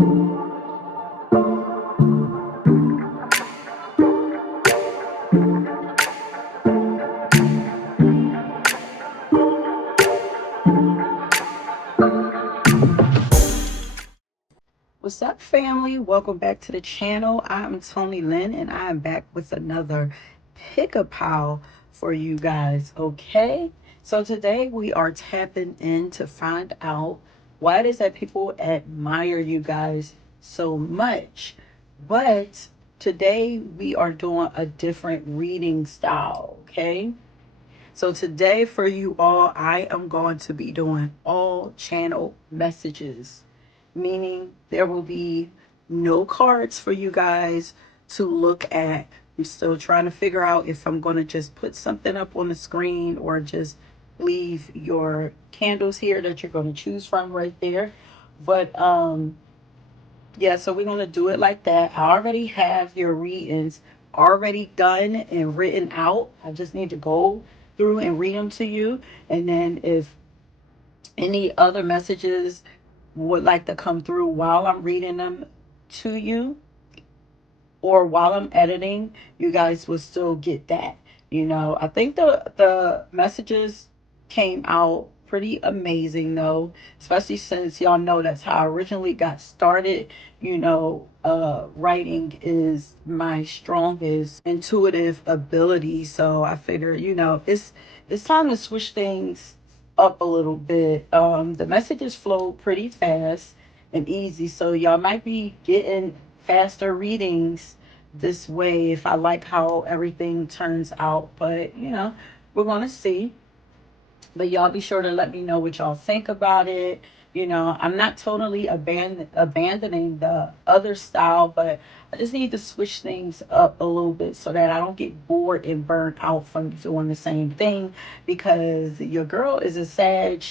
What's up, family? Welcome back to the channel. I'm Toni.Lynn, and I am back with another pick-a-pile for you guys, okay? So today we are tapping in to find out why it is that people admire you guys so much. But today we are doing a different reading style, okay? So today for you all, I am going to be doing all channel messages, meaning there will be no cards for you guys to look at. I'm still trying to figure out if I'm going to just put something up on the screen or just leave your candles here that you're going to choose from right there. But yeah, so we're going to do it like that. I already have your readings already done and written out. I just need to go through and read them to you. And then if any other messages would like to come through while I'm reading them to you or while I'm editing, you guys will still get that. I think the messages came out pretty amazing though, especially since y'all know that's how I originally got started. Writing is my strongest intuitive ability, so I figure, it's time to switch things up a little bit. The messages flow pretty fast and easy, so y'all might be getting faster readings this way if I like how everything turns out. But we're gonna see. But y'all be sure to let me know what y'all think about it. I'm not totally abandoning the other style, but I just need to switch things up a little bit so that I don't get bored and burnt out from doing the same thing. Because your girl is a Sag,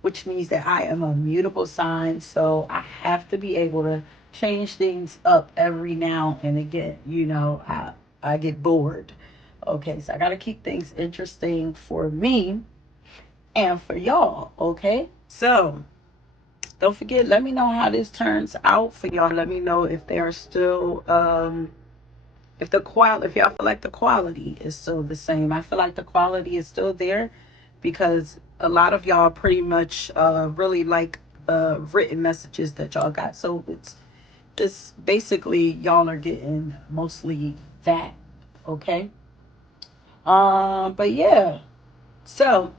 which means that I am a mutable sign. So I have to be able to change things up every now and again. I get bored. Okay, so I got to keep things interesting for me and for y'all, okay? So don't forget, let me know how this turns out for y'all. Let me know if they're still if y'all feel like the quality is still the same. I feel like the quality is still there because a lot of y'all pretty much really like the written messages that y'all got. So it's basically y'all are getting mostly that, okay? But yeah. So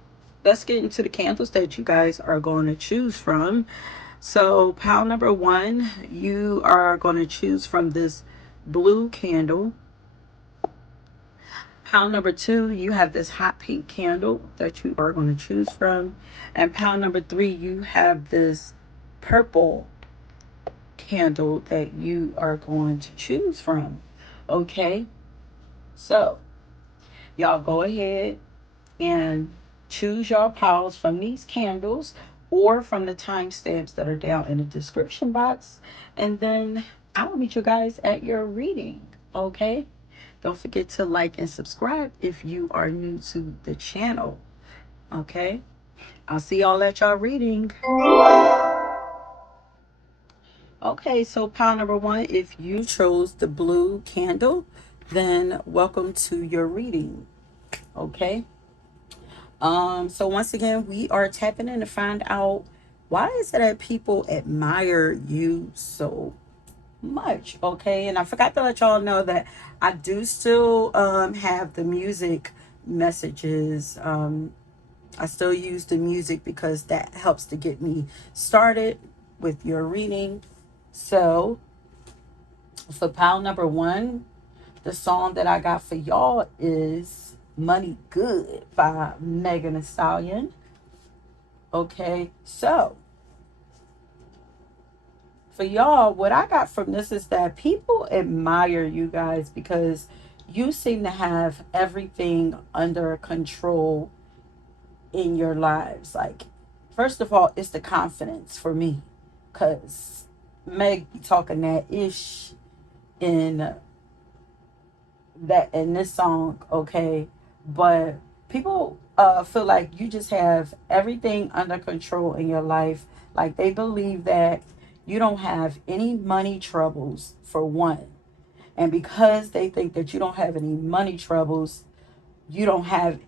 let's get into the candles that you guys are going to choose from. So pile number one, you are going to choose from this blue candle. Pile number two, you have this hot pink candle that you are going to choose from. And pile number three, you have this purple candle that you are going to choose from. Okay, so y'all go ahead and choose your piles from these candles or from the timestamps that are down in the description box. And then I will meet you guys at your reading. Okay? Don't forget to like and subscribe if you are new to the channel. Okay? I'll see y'all at your reading. Okay, so pile number one, if you chose the blue candle, then welcome to your reading. Okay? So once again, we are tapping in to find out why is it that people admire you so much. Okay, and I forgot to let y'all know that I do still have the music messages. I still use the music because that helps to get me started with your reading. So for pile number one, the song that I got for y'all is Money Good by Megan Thee Stallion. Okay, so for y'all, what I got from this is that people admire you guys because you seem to have everything under control in your lives. Like, first of all, it's the confidence for me because Meg be talking that ish in in this song, okay? But people feel like you just have everything under control in your life. Like they believe that You don't have any money troubles, for one. And because they think that you don't have any money troubles, you don't have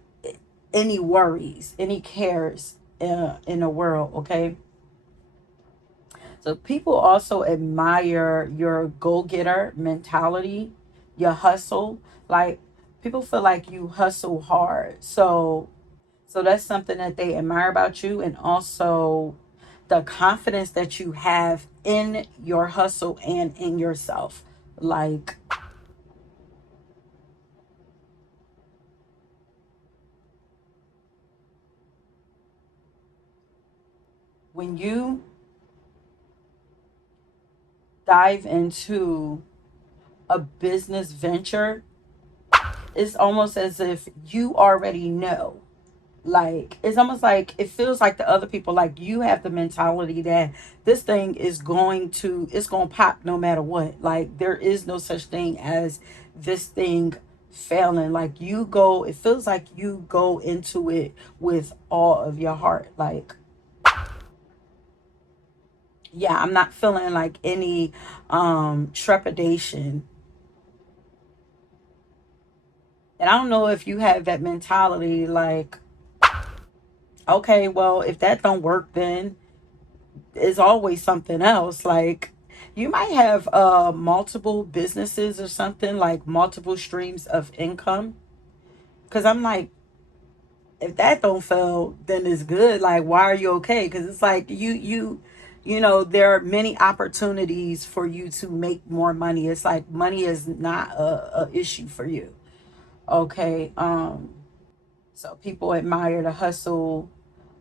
any worries, any cares in the world, okay? So people also admire your go-getter mentality, your hustle. Like people feel like you hustle hard. So that's something that they admire about you, and also the confidence that you have in your hustle and in yourself. Like when you dive into a business venture, it's almost as if you already know. Like it's almost like it feels like the other people, like you have the mentality that this thing is it's going to pop no matter what. Like there is no such thing as this thing failing. Like you go, it feels like you go into it with all of your heart. Like yeah, I'm not feeling like any trepidation. And I don't know if you have that mentality, like okay, well, if that don't work, then is always something else. Like you might have multiple businesses or something, like multiple streams of income. Because I'm like, if that don't fail, then it's good. Like why are you okay? Because it's like you know, there are many opportunities for you to make more money. It's like money is not a issue for you. Okay. So people admire the hustle,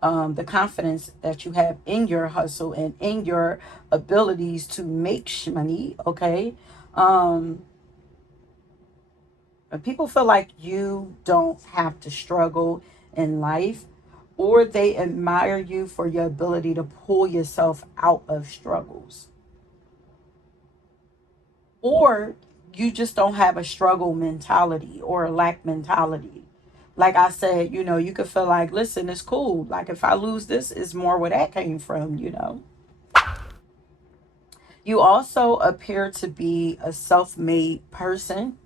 the confidence that you have in your hustle and in your abilities to make money. Okay. Um, and people feel like you don't have to struggle in life, or they admire you for your ability to pull yourself out of struggles, or you just don't have a struggle mentality or a lack mentality. Like I said, you know, you could feel like, listen, it's cool. Like if I lose this, it's more where that came from, you know. You also appear to be a self-made person.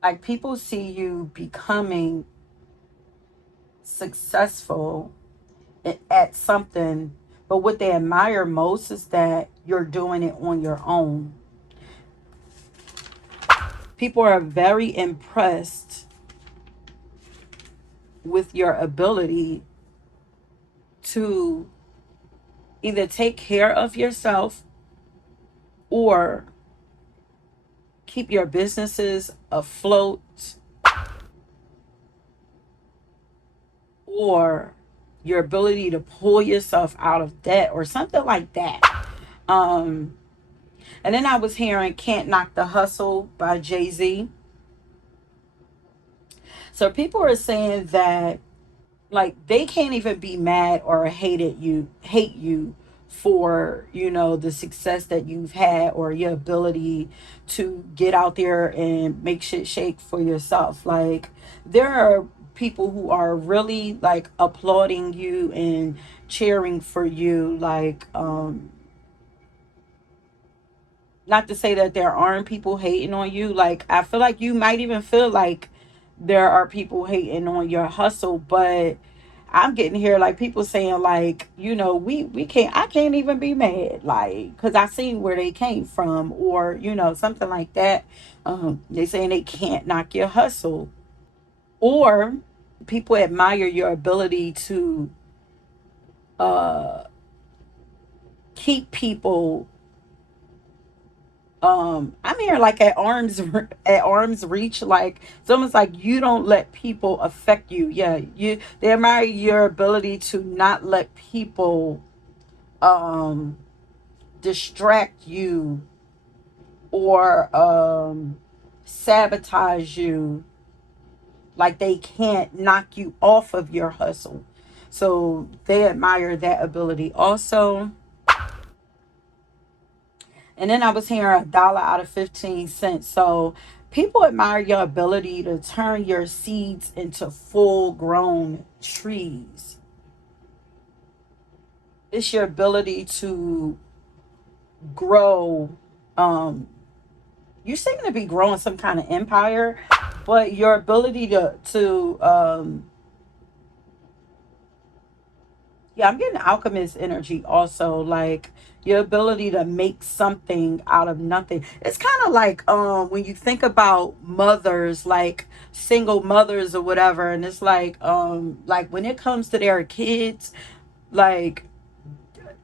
Like people see you becoming successful at something, but what they admire most is that you're doing it on your own. People are very impressed with your ability to either take care of yourself or keep your businesses afloat, or your ability to pull yourself out of debt or something like that. Um, and then I was hearing Can't Knock the Hustle by Jay-Z. So people are saying that like they can't even be mad or hate you for, you know, the success that you've had or your ability to get out there and make shit shake for yourself. Like there are people who are really like applauding you and cheering for you, like not to say that there aren't people hating on you. Like I feel like you might even feel like there are people hating on your hustle, but I'm getting here like people saying like, you know, we can't, I can't even be mad, like because I seen where they came from, or you know, something like that. They saying they can't knock your hustle, or people admire your ability to uh keep people, I'm here like at arm's reach. Like it's almost like you don't let people affect you. Yeah, you they admire your ability to not let people um distract you or sabotage you. Like they can't knock you off of your hustle, so they admire that ability also. And then I was hearing $1 out of 15 cents. So people admire your ability to turn your seeds into full grown trees. It's your ability to grow. You seem to be growing some kind of empire, but your ability to yeah, I'm getting alchemist energy also, like your ability to make something out of nothing. It's kind of like when you think about mothers, like single mothers or whatever, and it's like when it comes to their kids, like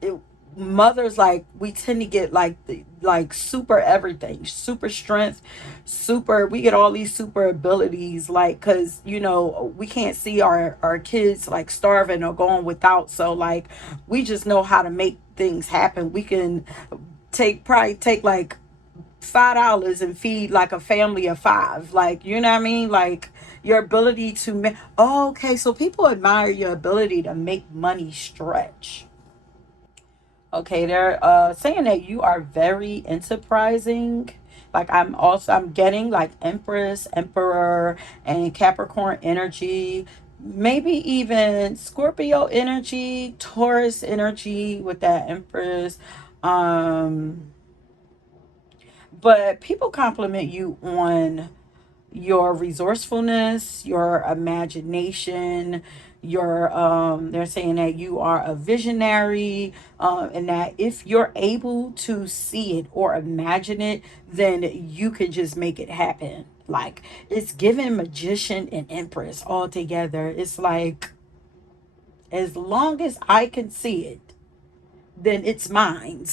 it, mothers, like we tend to get like like super everything, super strength, super, we get all these super abilities, like because we can't see our kids like starving or going without, so like we just know how to make things happen. We can probably take like $5 and feed like a family of five, like, you know what I mean, like your ability to make. Oh, okay, so people admire your ability to make money stretch. Okay, they're saying that you are very enterprising. Like I'm getting like Empress, Emperor, and Capricorn energy. Maybe even Scorpio energy, Taurus energy with that Empress. Um, but people compliment you on your resourcefulness, your imagination, your they're saying that you are a visionary, and that if you're able to see it or imagine it, then you can just make it happen. Like it's giving magician and empress all together. It's like as long as I can see it, then it's mine.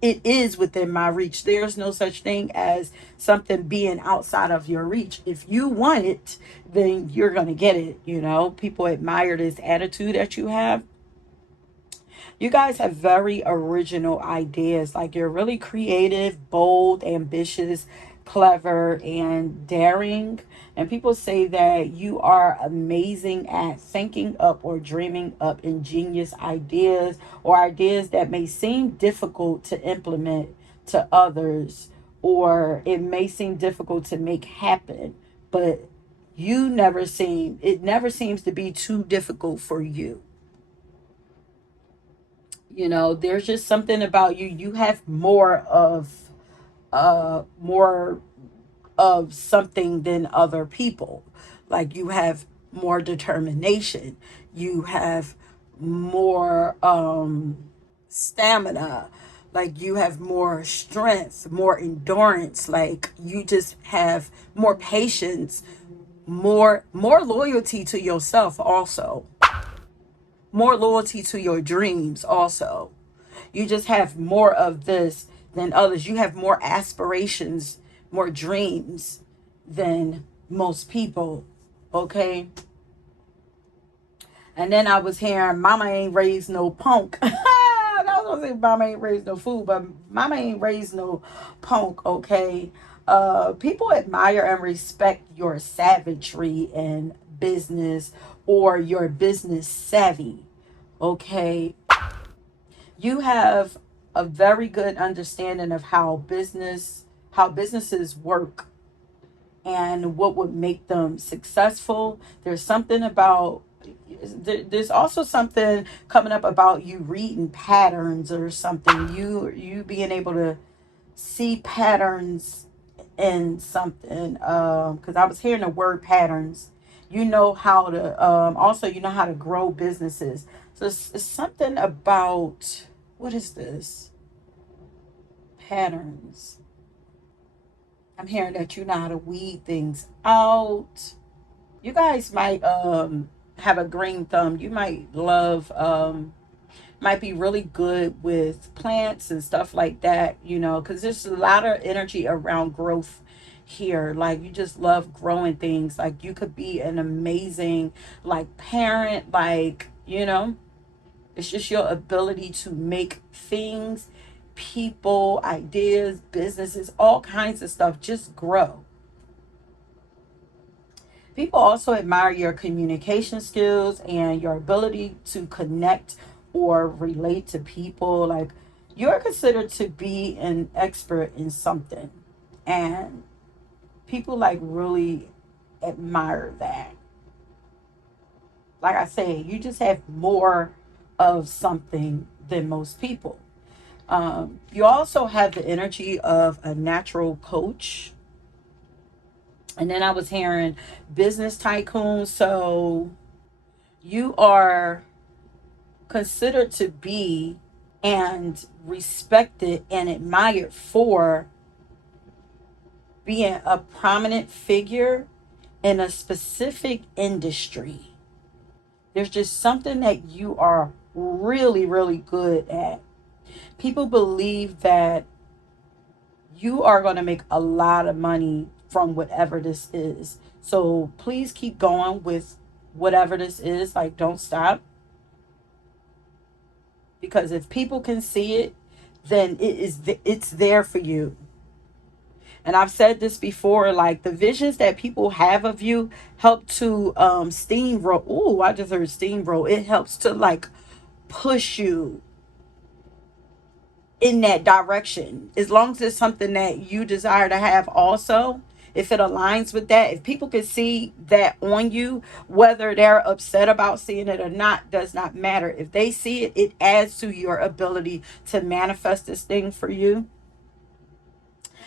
It is within my reach. There's no such thing as something being outside of your reach. If you want it, then you're going to get it. People admire this attitude that you have. You guys have very original ideas. Like you're really creative, bold, ambitious, clever, and daring. And people say that you are amazing at thinking up or dreaming up ingenious ideas, or ideas that may seem difficult to implement to others, or it may seem difficult to make happen. But it never seems to be too difficult for you. There's just something about you. You have more of something than other people. Like you have more determination. You have more stamina. Like you have more strength, more endurance. Like you just have more patience, more loyalty to yourself also. More loyalty to your dreams also. You just have more of this than others. You have more aspirations, more dreams than most people. Okay. And then I was hearing, Mama ain't raised no punk. I was gonna say Mama ain't raised no fool, but Mama ain't raised no punk. Okay. People admire and respect your savagery in business, or your business savvy. Okay. You have a very good understanding of how businesses work and what would make them successful. There's also something coming up about you reading patterns or something. You being able to see patterns in something, because I was hearing the word patterns. You know how to grow businesses. So it's something about, what is this? Patterns. I'm hearing that you know how to weed things out. You guys might have a green thumb. You might be really good with plants and stuff like that, because there's a lot of energy around growth here. Like you just love growing things. Like you could be an amazing like parent, like, it's just your ability to make things, people, ideas, businesses, all kinds of stuff just grow. People also admire your communication skills and your ability to connect or relate to people. Like you're considered to be an expert in something, and people like really admire that. Like I say, you just have more of something than most people. You also have the energy of a natural coach. And then I was hearing business tycoon. So you are considered to be and respected and admired for being a prominent figure in a specific industry. There's just something that you are really, really good at. People believe that you are going to make a lot of money from whatever this is. So please keep going with whatever this is. Like, don't stop. Because if people can see it, then it's there for you. And I've said this before, like the visions that people have of you help to steamroll. Ooh, I just heard steamroll. It helps to like push you in that direction. As long as it's something that you desire to have also, if it aligns with that, if people can see that on you, whether they're upset about seeing it or not, does not matter. If they see it, it adds to your ability to manifest this thing for you.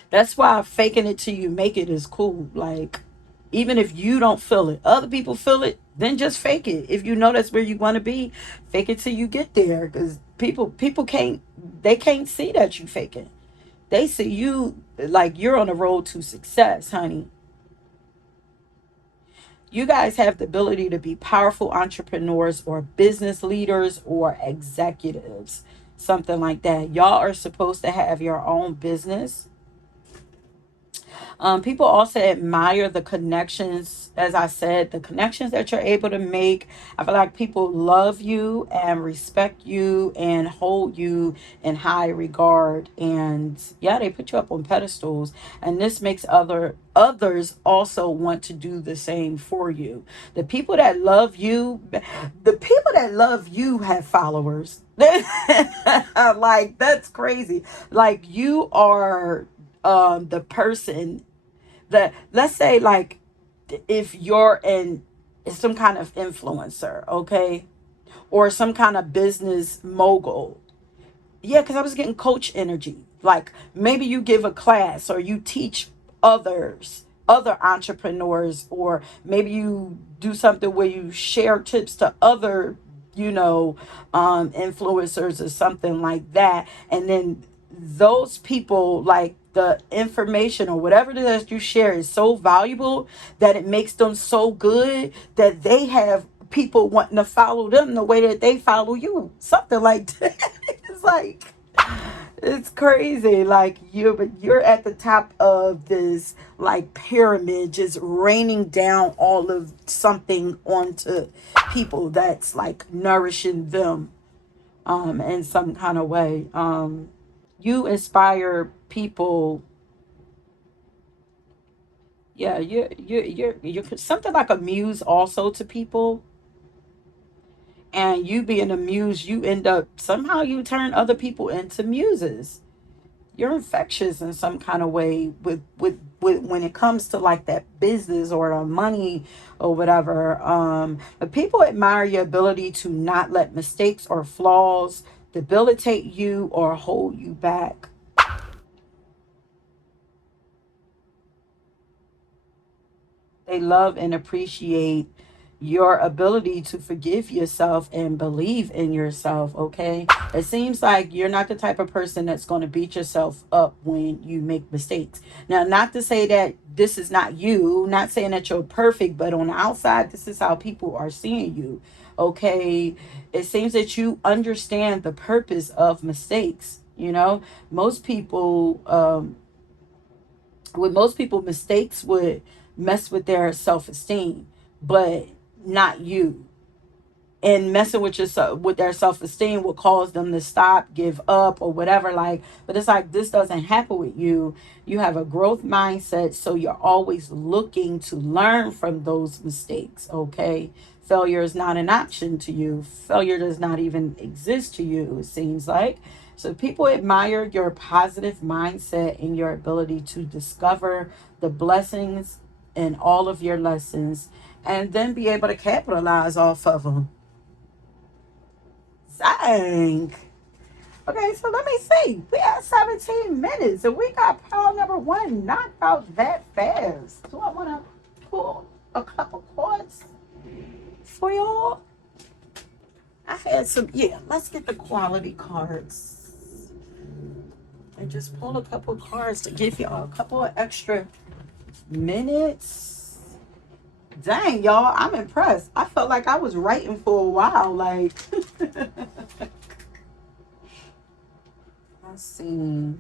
That's why faking it till you make it is cool. Like, even if you don't feel it, other people feel it, then just fake it. If you know that's where you want to be, fake it till you get there. Because people can't, they can't see that you faking. They see you like you're on the road to success, honey. You guys have the ability to be powerful entrepreneurs or business leaders or executives, something like that. Y'all are supposed to have your own business. People also admire the connections, as I said, the connections that you're able to make. I feel like people love you and respect you and hold you in high regard. And yeah, they put you up on pedestals. And this makes others also want to do the same for you. The people that love you, the people that love you have followers. Like, that's crazy. Like, you are the person that, let's say, like, if you're in some kind of influencer, okay, or some kind of business mogul. Yeah, because I was getting coach energy. Like, maybe you give a class or you teach other entrepreneurs, or maybe you do something where you share tips to other, you know, influencers or something like that. And then those people, like, the information or whatever it is that you share is so valuable that it makes them so good that they have people wanting to follow them the way that they follow you. Something like that. It's like, it's crazy. Like, you're at the top of this like pyramid, just raining down all of something onto people that's like nourishing them in some kind of way. You inspire people. Yeah, you're something like a muse also to people. And you being a muse, you end up somehow you turn other people into muses. You're infectious in some kind of way with when it comes to like that business or the money or whatever. But people admire your ability to not let mistakes or flaws debilitate you or hold you back. They love and appreciate your ability to forgive yourself and believe in yourself, okay? It seems like you're not the type of person that's going to beat yourself up when you make mistakes. Now, not to say that this is not you, not saying that you're perfect, but on the outside, this is how people are seeing you, okay? It seems that you understand the purpose of mistakes, you know? Most people, with most people, mistakes would mess with their self-esteem, but not you. And messing with yourself, with their self-esteem, will cause them to stop, give up, or whatever. Like, but it's like, this doesn't happen with you. You have a growth mindset, so you're always looking to learn from those mistakes, okay? Failure is not an option to you. Failure does not even exist to you, it seems like. So people admire your positive mindset and your ability to discover the blessings in all of your lessons and then be able to capitalize off of them. Dang. Okay, so let me see. We had 17 minutes and we got pile number one knocked out that fast. Do I want to pull a couple cards for y'all? I had some, yeah, let's get the quality cards. And just pull a couple cards to give y'all a couple of extra minutes. Dang, y'all, I'm impressed. I felt like I was writing for a while. Like, let's see.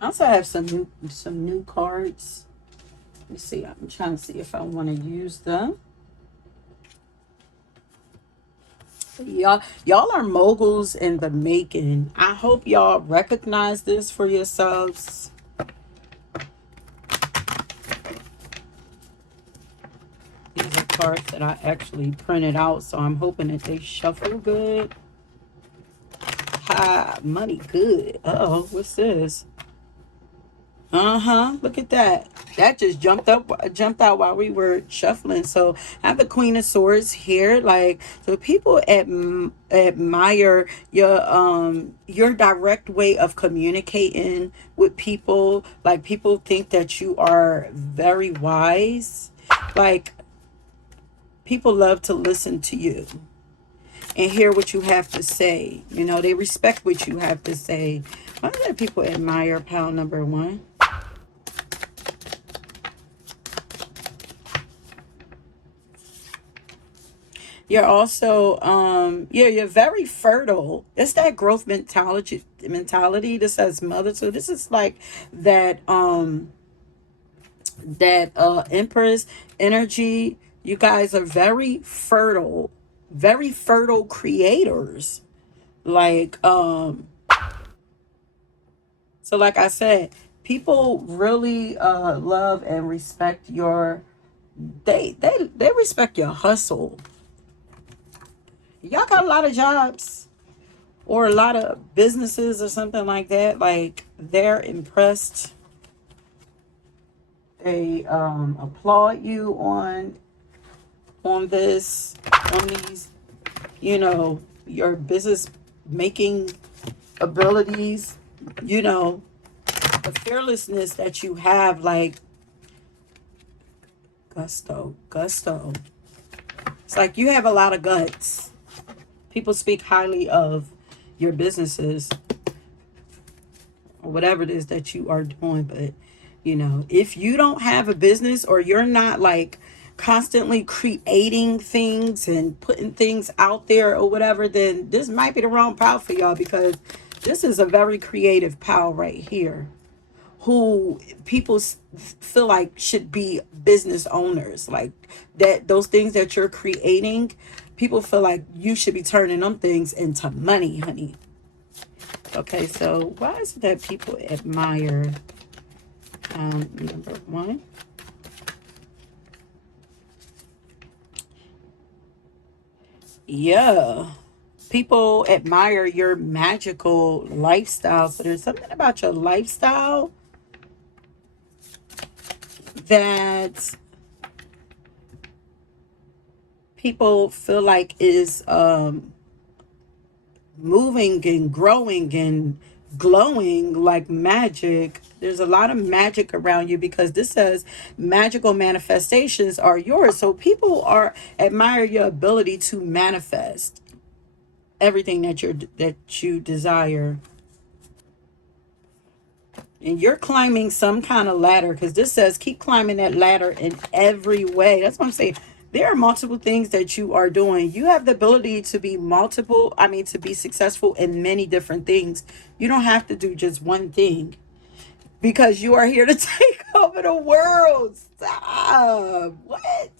I also have some new cards. Let me see. I'm trying to see if I want to use them. Y'all are moguls in the making. I hope y'all recognize this for yourselves. These are cards that I actually printed out, so I'm hoping that they shuffle good. Ha, money good. Uh-oh, what's this? Look at that. That just jumped out while we were shuffling. So I have the Queen of Swords here. Like, so people admire your direct way of communicating with people. Like, people think that you are very wise. Like, people love to listen to you and hear what you have to say. You know, they respect what you have to say. Why do people admire pile number one? You're also, yeah, you're very fertile. It's that growth mentality. This says mother. So this is like that Empress energy. You guys are very fertile creators. Like, so like I said, people really love and respect your, they respect your hustle. Y'all got a lot of jobs or a lot of businesses or something like that. Like, they're impressed. They applaud you on this, on these, you know, your business making abilities, you know, the fearlessness that you have. Like, gusto. It's like you have a lot of guts. People speak highly of your businesses or whatever it is that you are doing. But, you know, if you don't have a business or you're not like constantly creating things and putting things out there or whatever, then this might be the wrong pal for y'all, because this is a very creative pal right here who people feel like should be business owners. Like, that those things that you're creating, people feel like you should be turning them things into money, honey. Okay, so why is it that people admire number one? Yeah, people admire your magical lifestyle. So there's something about your lifestyle that people feel like is moving and growing and glowing like magic. There's a lot of magic around you, because this says magical manifestations are yours. So people are admire your ability to manifest everything that you desire. And you're climbing some kind of ladder, because this says keep climbing that ladder in every way. That's what I'm saying. There are multiple things that you are doing. You have the ability to be to be successful in many different things. You don't have to do just one thing, because you are here to take over the world. Stop. What?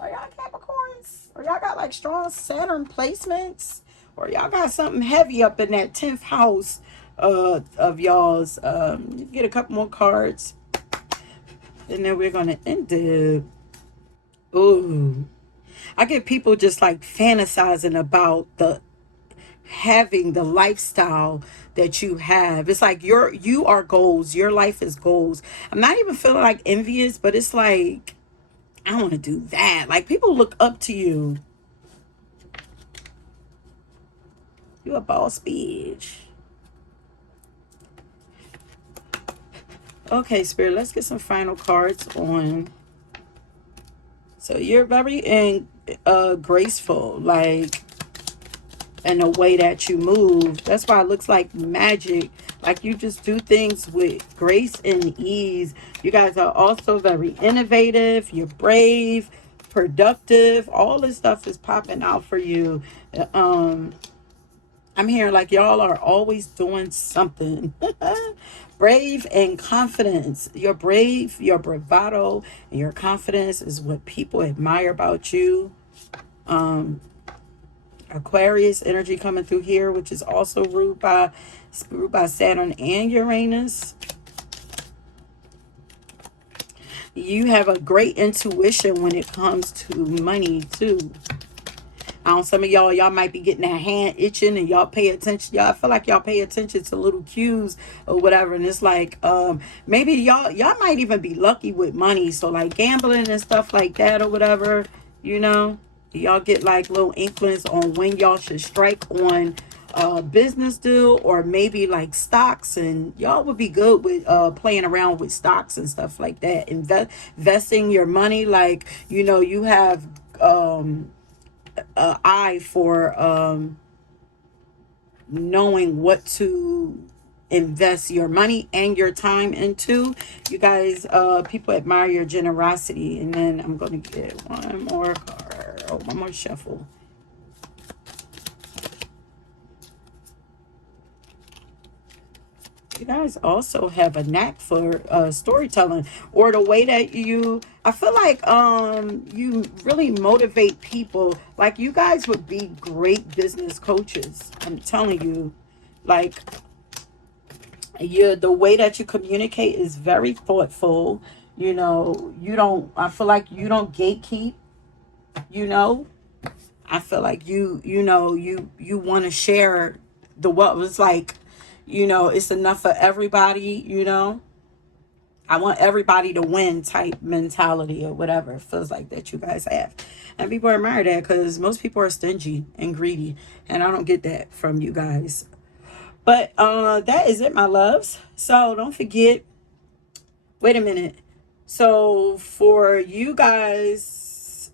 Are y'all Capricorns? Or y'all got like strong Saturn placements? Or y'all got something heavy up in that 10th house of y'all's? Get a couple more cards. And then we're going to end it. Ooh. I get people just like fantasizing about the having the lifestyle that you have. It's like you are goals. Your life is goals. I'm not even feeling like envious, but it's like, I want to do that. Like, people look up to you. You a boss bitch. Okay, Spirit, let's get some final cards on. So you're very graceful, like, in the way that you move. That's why it looks like magic. Like you just do things with grace and ease. You guys are also very innovative. You're brave, productive. All this stuff is popping out for you. Um, I'm hearing like y'all are always doing something. Brave and confidence. You're brave, your bravado, and your confidence is what people admire about you. Aquarius energy coming through here, which is also ruled by Saturn and Uranus. You have a great intuition when it comes to money too. Some of y'all might be getting a hand itching and y'all pay attention. Y'all, I feel like y'all pay attention to little cues or whatever. And it's like, maybe y'all might even be lucky with money. So like gambling and stuff like that or whatever, you know, y'all get like little inklings on when y'all should strike on a business deal, or maybe like stocks, and y'all would be good with playing around with stocks and stuff like that. Investing your money, like, you know, you have eye for knowing what to invest your money and your time into. You guys, people admire your generosity. And then I'm going to get one more card. Oh, one more shuffle. You guys also have a knack for storytelling, or the way that I feel like you really motivate people. Like you guys would be great business coaches. I'm telling you, like, the way that you communicate is very thoughtful. You know, I feel like you don't gatekeep, you know. I feel like you want to share the wealth. It's like, you know, it's enough for everybody, you know. I want everybody to win type mentality or whatever it feels like that you guys have. And people admire that because most people are stingy and greedy. And I don't get that from you guys. But that is it, my loves. So don't forget, wait a minute. So for you guys,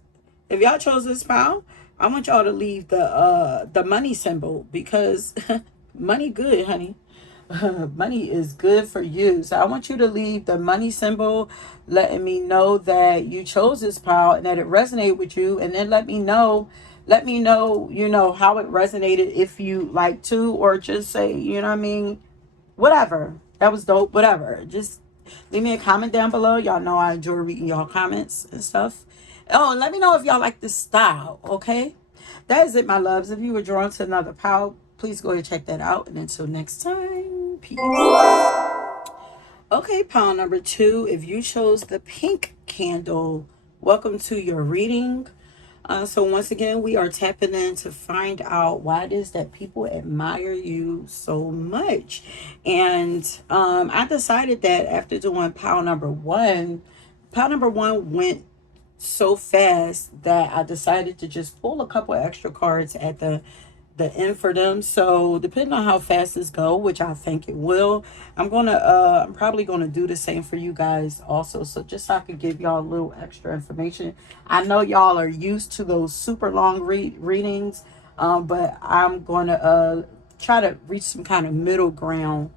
if y'all chose this pile, I want y'all to leave the money symbol, because money good, honey. Money is good for you. So I want you to leave the money symbol, letting me know that you chose this pile and that it resonated with you. And then let me know, you know, how it resonated, if you like to, or just say, you know what I mean, whatever. That was dope, whatever. Just leave me a comment down below. Y'all know I enjoy reading y'all comments and stuff. Oh, and let me know if y'all like this style, okay? That is it, my loves. If you were drawn to another pile, please go ahead and check that out. And until next time, peace. Okay, pile number 2. If you chose the pink candle, welcome to your reading. So once again, we are tapping in to find out why it is that people admire you so much. And I decided that after doing pile number one went so fast that I decided to just pull a couple extra cards at the end for them. So depending on how fast this go, which I think it will, I'm probably gonna do the same for you guys also. So just so I could give y'all a little extra information. I know y'all are used to those super long readings, but I'm gonna try to reach some kind of middle ground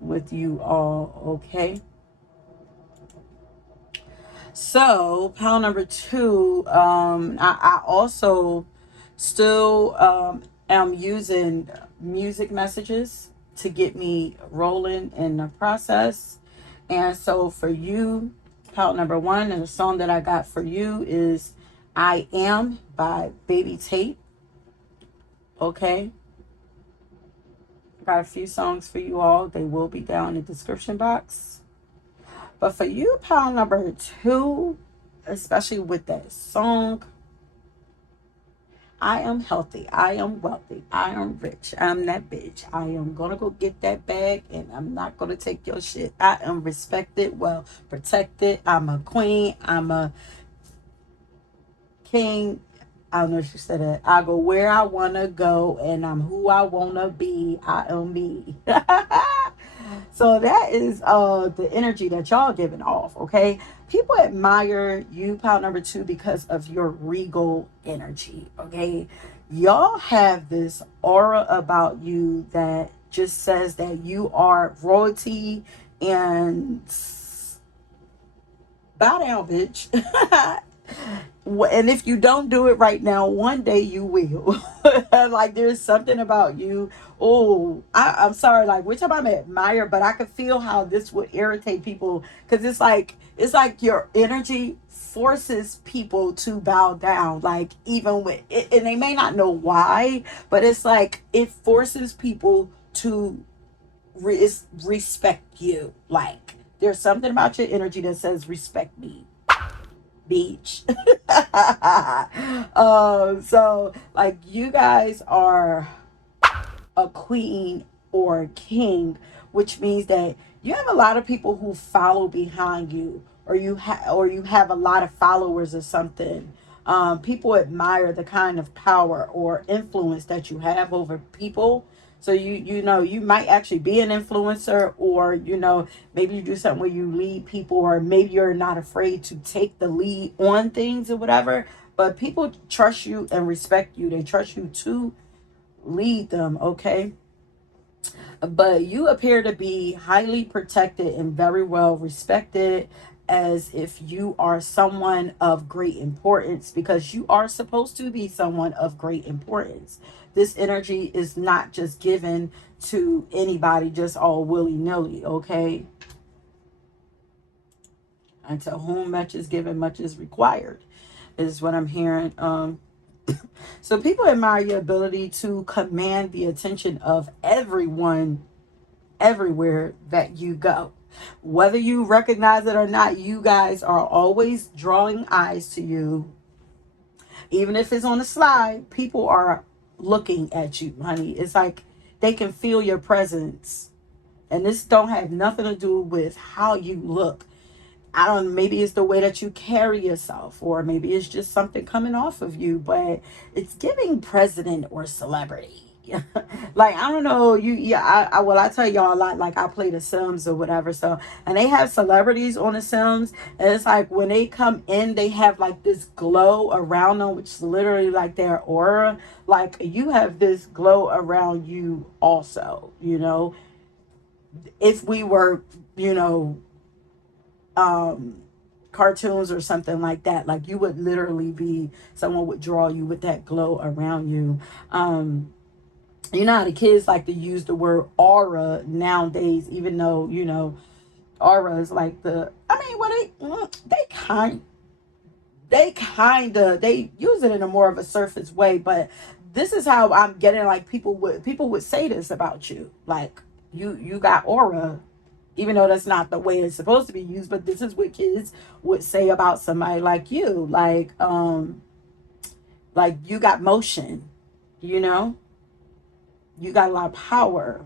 with you all, okay? So pile number 2, I also still am using music messages to get me rolling in the process. And so for you, pile number 1, and the song that I got for you is I Am by Baby Tate. Okay. Got a few songs for you all. They will be down in the description box. But for you, pile number 2, especially with that song, I am healthy. I am wealthy. I am rich. I'm that bitch. I am going to go get that bag, and I'm not going to take your shit. I am respected, well protected. I'm a queen. I'm a king. I don't know if she said it. I go where I want to go and I'm who I want to be. I am me. So that is the energy that y'all giving off, okay? People admire you, pile number two, because of your regal energy, okay? Y'all have this aura about you that just says that you are royalty and bow down, bitch. And if you don't do it right now, one day you will. Like there's something about you. Oh, I'm sorry. Like we're talking about admire, but I could feel how this would irritate people because it's like your energy forces people to bow down. Like even with it, and they may not know why, but it's like it forces people to respect you. Like there's something about your energy that says respect me, beach. So like you guys are a queen or a king, which means that you have a lot of people who follow behind you, or you have a lot of followers or something. People admire the kind of power or influence that you have over people. So you might actually be an influencer, or maybe you do something where you lead people, or maybe you're not afraid to take the lead on things or whatever. But people trust you and respect you. They trust you to lead them, okay? But you appear to be highly protected and very well respected, as if you are someone of great importance, because you are supposed to be someone of great importance. This energy is not just given to anybody just all willy-nilly, okay? And to whom much is given, much is required, is what I'm hearing. So people admire your ability to command the attention of everyone everywhere that you go. Whether you recognize it or not, you guys are always drawing eyes to you. Even if it's on the slide, people are looking at you, honey. It's like they can feel your presence. And this don't have nothing to do with how you look. I don't, maybe it's the way that you carry yourself, or maybe it's just something coming off of you, but it's giving president or celebrity. Like I don't know, I tell y'all a lot, like I play the Sims or whatever, so and they have celebrities on the Sims, and it's like when they come in they have like this glow around them, which is literally like their aura. Like you have this glow around you also, if we were, you know cartoons or something like that, like you would literally be, someone would draw you with that glow around you. You know how the kids like to use the word aura nowadays, even though aura is like I mean, they use it in a more of a surface way, but this is how I'm getting, like people would say this about you, like you got aura, even though that's not the way it's supposed to be used. But this is what kids would say about somebody like you, like you got motion, you know you got a lot of power.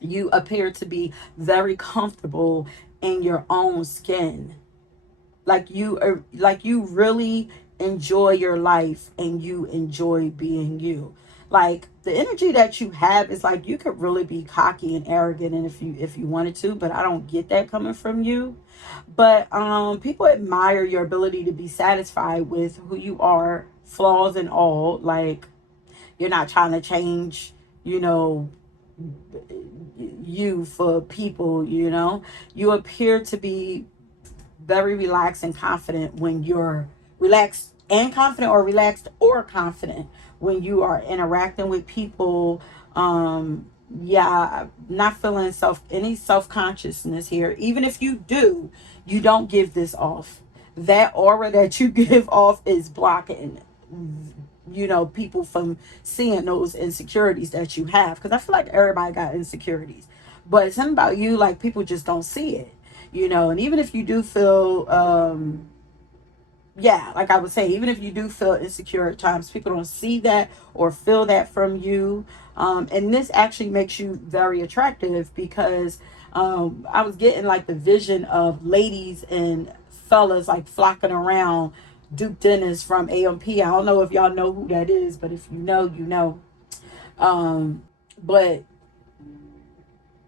You appear to be very comfortable in your own skin, like you really enjoy your life and you enjoy being you. Like the energy that you have is like you could really be cocky and arrogant, and if you wanted to, but I don't get that coming from you. But people admire your ability to be satisfied with who you are, flaws and all. Like you're not trying to change, you know you for people. You appear to be very relaxed and confident when you're relaxed and confident, or relaxed or confident when you are interacting with people. Yeah, not feeling any self-consciousness here. Even if you do, you don't give this off. That aura that you give off is blocking people from seeing those insecurities that you have, because I feel like everybody got insecurities, but something about you, like people just don't see it. And even if you do feel yeah, like I would say, even if you do feel insecure at times, people don't see that or feel that from you. And this actually makes you very attractive, because I was getting like the vision of ladies in fellas like flocking around Duke Dennis from AMP. I don't know if y'all know who that is, but if you know, you know. But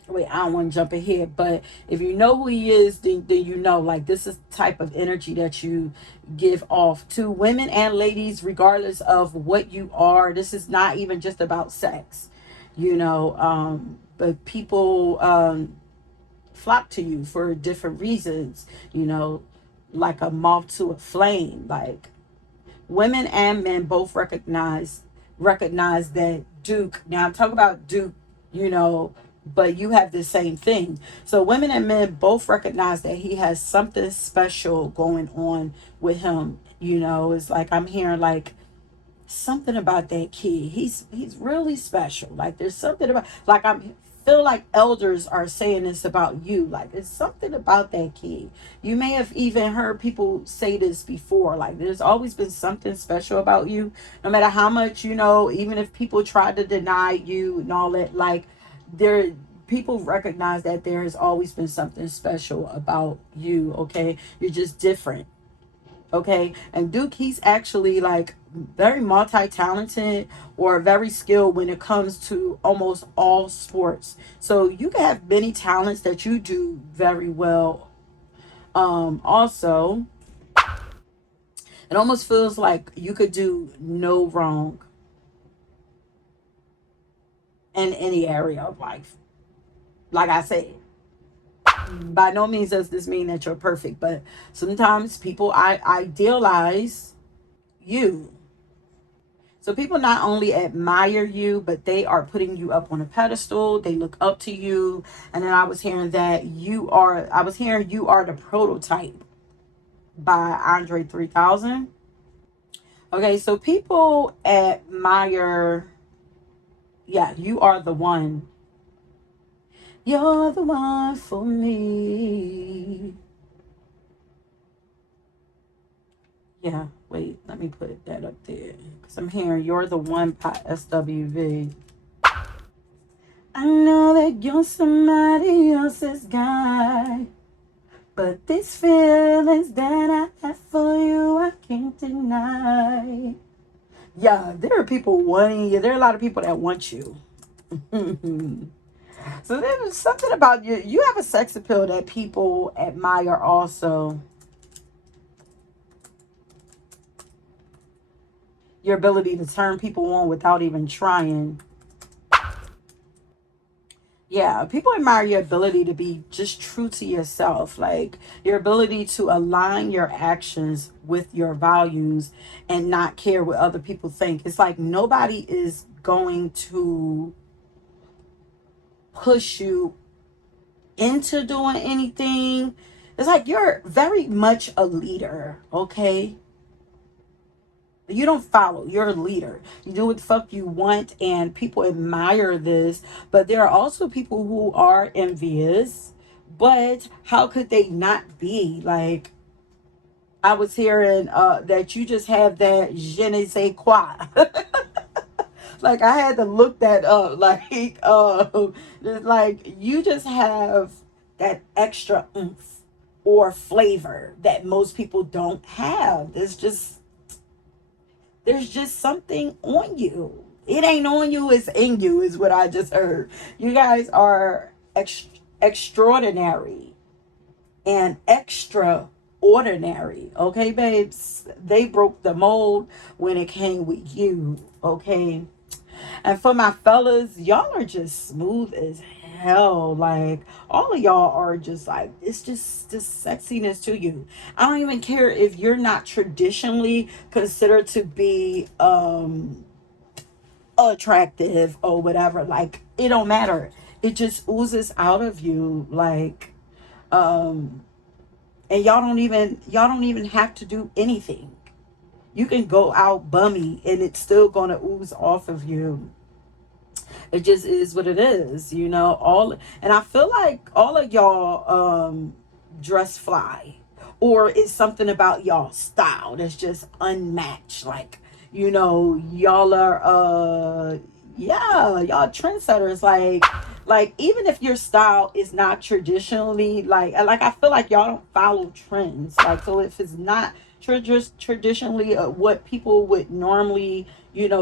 wait, I don't want to jump ahead, but if you know who he is, then you know, like, this is the type of energy that you give off to women and ladies, regardless of what you are. This is not even just about sex, you know. But people flock to you for different reasons, you know, like a moth to a flame. Like, women and men both recognize that Duke. Now I talk about Duke, you know, but you have the same thing. So women and men both recognize that he has something special going on with him. You know, it's like I'm hearing like something about that kid. He's really special. Like, there's something about, like, I'm feel like elders are saying this about you. Like, there's something about that kid. You may have even heard people say this before. Like, there's always been something special about you, no matter how much, you know, even if people try to deny you and all that. Like, there, people recognize that there has always been something special about you. Okay, you're just different. Okay, and Duke, he's actually like very multi-talented or very skilled when it comes to almost all sports. So you can have many talents that you do very well. Also, it almost feels like you could do no wrong in any area of life. Like I said, by no means does this mean that you're perfect, but sometimes people I idealize you. So people not only admire you, but they are putting you up on a pedestal. They look up to you. And then I was hearing you are the prototype by Andre 3000. Okay, so people admire, yeah, you are the one. You're the one for me. Yeah, wait, let me put that up there. Because I'm hearing you're the one by SWV. I know that you're somebody else's guy, but these feelings that I have for you, I can't deny. Yeah, there are people wanting you. There are a lot of people that want you. So there's something about you. You have a sex appeal that people admire also. Your ability to turn people on without even trying. Yeah, people admire your ability to be just true to yourself, like your ability to align your actions with your values and not care what other people think. It's like nobody is going to push you into doing anything. It's like you're very much a leader, okay? You don't follow. You're a leader. You do what the fuck you want, and people admire this. But there are also people who are envious. But how could they not be? Like, I was hearing that you just have that je ne sais quoi. Like, I had to look that up. Like you just have that extra oomph or flavor that most people don't have. There's just something on you. It ain't on you, it's in you, is what I just heard. You guys are extraordinary and extraordinary. Okay, babes? They broke the mold when it came with you. Okay? And for my fellas, y'all are just smooth as hell. Like, all of y'all are just like, it's just this sexiness to you. I don't even care if you're not traditionally considered to be attractive or whatever. Like, it don't matter. It just oozes out of you. Like, and y'all don't even have to do anything. You can go out bummy and it's still gonna ooze off of you. It just is what it is, you know. All and I feel like all of y'all dress fly, or it's something about y'all style that's just unmatched. Like, y'all are yeah, y'all trendsetters. like, even if your style is not traditionally like I feel like y'all don't follow trends. Like, so if it's not traditionally what people would normally,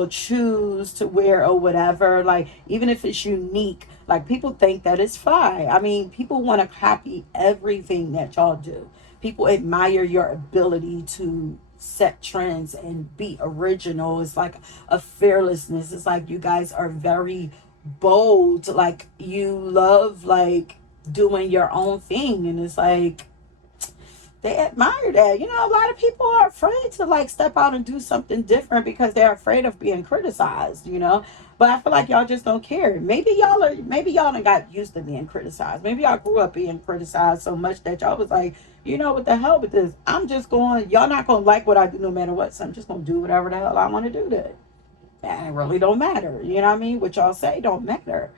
choose to wear or whatever, like, even if it's unique, like, people think that it's fly. I mean, people want to copy everything that y'all do. People admire your ability to set trends and be original. It's like a fearlessness. It's like you guys are very bold. Like, you love, like, doing your own thing. And it's like, they admire that. A lot of people are afraid to, like, step out and do something different because they're afraid of being criticized. But I feel like y'all just don't care. Maybe y'all done got used to being criticized. Maybe y'all grew up being criticized so much that y'all was like, what the hell with this? Y'all not gonna like what I do no matter what, so I'm just gonna do whatever the hell I want to do then. And it really don't matter. You know what I mean? What y'all say don't matter.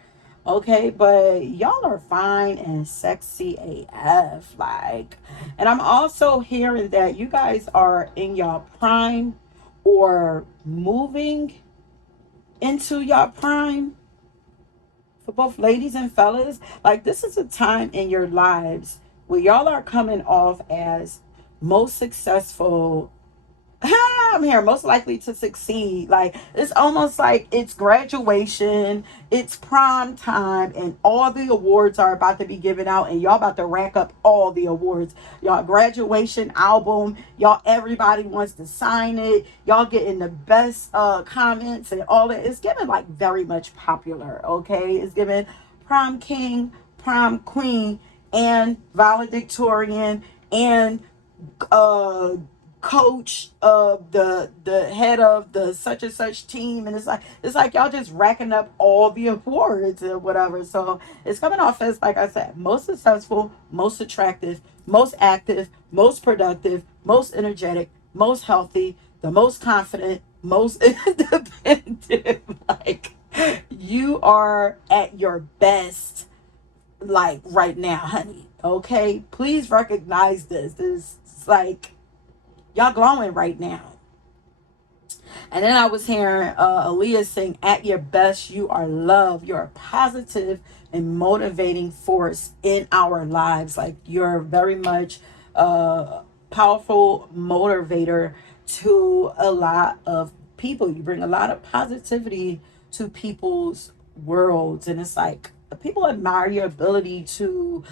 Okay, but y'all are fine and sexy AF. Like, and I'm also hearing that you guys are in your prime or moving into your prime, for both ladies and fellas. Like, this is a time in your lives where y'all are coming off as most successful. I'm here most likely to succeed. Like, it's almost like it's graduation, it's prom time, and all the awards are about to be given out, and y'all about to rack up all the awards. Y'all graduation album, y'all, everybody wants to sign it. Y'all getting the best comments and all that. It's given like very much popular. Okay, it's given prom king, prom queen, and valedictorian, and uh coach of the head of the such and such team. And it's like y'all just racking up all the awards and whatever. So it's coming off as, like I said, most successful, most attractive, most active, most productive, most energetic, most healthy, the most confident, most independent. Like, you are at your best, like, right now, honey. Okay, please recognize this is like, y'all glowing right now. And then I was hearing Aaliyah sing, "At your best, you are love. You're a positive and motivating force in our lives. Like, you're very much a powerful motivator to a lot of people. You bring a lot of positivity to people's worlds." And it's like, people admire your ability to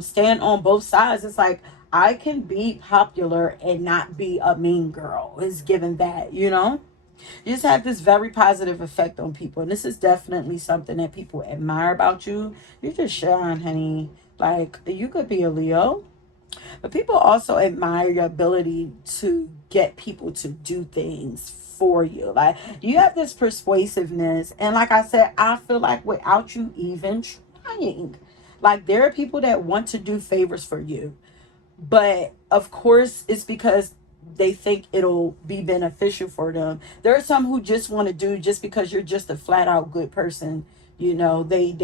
stand on both sides. It's like, I can be popular and not be a mean girl. Is given that. You just have this very positive effect on people. And this is definitely something that people admire about you. You just shine, honey. Like, you could be a Leo. But people also admire your ability to get people to do things for you. Like, you have this persuasiveness. And like I said, I feel like without you even trying, like, there are people that want to do favors for you. But of course, it's because they think it'll be beneficial for them. There are some who just want to do just because you're just a flat out good person. They know, they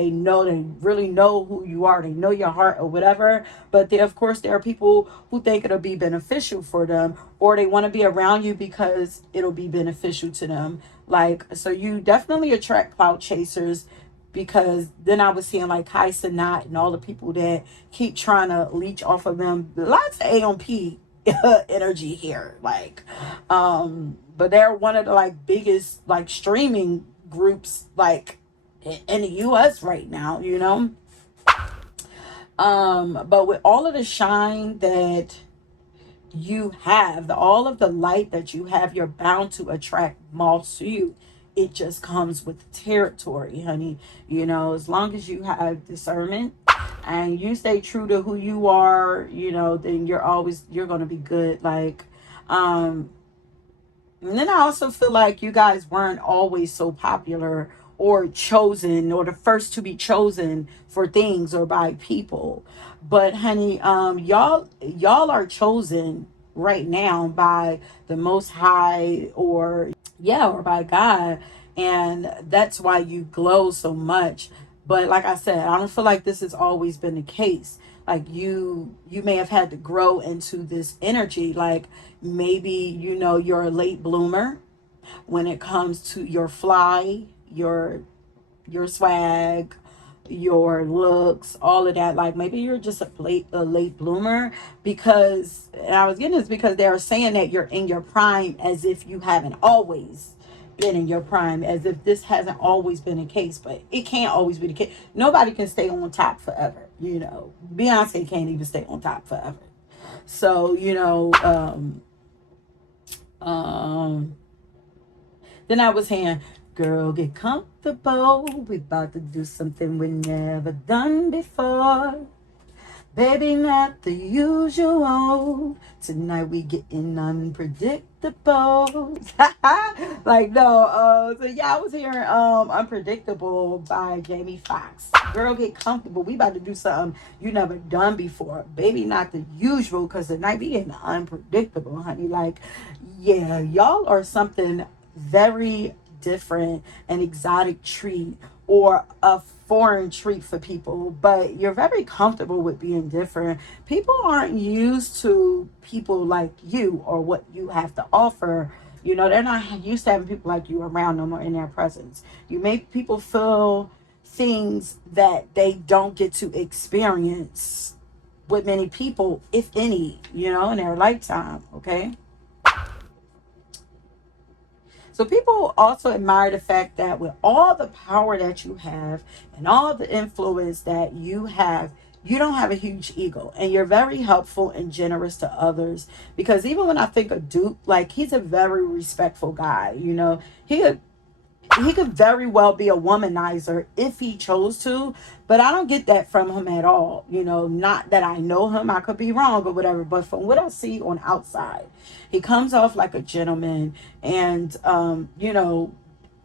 really know who you are. They know your heart or whatever. But of course, there are people who think it'll be beneficial for them, or they want to be around you because it'll be beneficial to them. Like, so you definitely attract clout chasers, because then I was seeing like Kai Sinat and all the people that keep trying to leech off of them. Lots of AMP energy here. Like, but they're one of the, like, biggest, like, streaming groups, like, in the US right now. But with all of the shine that you have, all of the light that you have, you're bound to attract moths to you. It just comes with territory, honey. As long as you have discernment and you stay true to who you are, then you're going to be good. Like, and then I also feel like you guys weren't always so popular or chosen, or the first to be chosen for things or by people. But honey, y'all are chosen right now by the Most High, or yeah, or by God. And that's why you glow so much. But like I said, I don't feel like this has always been the case. Like, you may have had to grow into this energy. Like, maybe, you're a late bloomer when it comes to your fly, your swag, your looks, all of that. Like maybe you're just a late bloomer, because, and I was getting this because they are saying that you're in your prime as if you haven't always been in your prime, as if this hasn't always been the case, but it can't always be the case. Nobody can stay on top forever. Beyonce can't even stay on top forever. So, um, then I was hearing, girl, get comfortable. We about to do something we never done before. Baby, not the usual. Tonight we getting unpredictable. Like no, so yeah, I was hearing Unpredictable by Jamie Foxx. Girl, get comfortable. We about to do something you never done before. Baby, not the usual, cause tonight we getting unpredictable, honey. Like, yeah, y'all are something very different, an exotic treat, or a foreign treat for people, but you're very comfortable with being different. People aren't used to people like you or what you have to offer. They're not used to having people like you around no more in their presence. You make people feel things that they don't get to experience with many people, if any, in their lifetime, okay? So people also admire the fact that with all the power that you have and all the influence that you have, you don't have a huge ego, and you're very helpful and generous to others. Because even when I think of Duke, like, he's a very respectful guy. He he could very well be a womanizer if he chose to, but I don't get that from him at all. Not that I know him, I could be wrong or whatever, but from what I see on outside, he comes off like a gentleman. And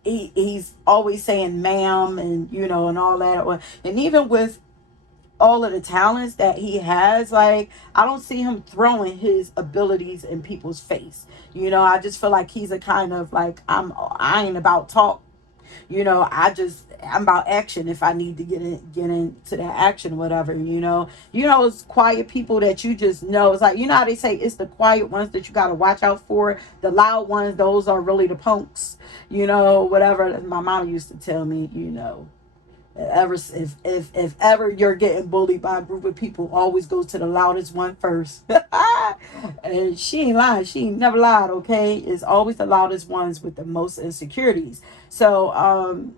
he's always saying ma'am, and and all that. And even with all of the talents that he has, like, I don't see him throwing his abilities in people's face. I just feel like he's a kind of like, I ain't about talk. I'm about action. If I need to get into that action, whatever. It's quiet people that you just know. It's like, how they say it's the quiet ones that you got to watch out for. The loud ones, those are really the punks. Whatever my mom used to tell me. If ever you're getting bullied by a group of people, always go to the loudest one first. And she ain't lying. She ain't never lied. Okay, it's always the loudest ones with the most insecurities. So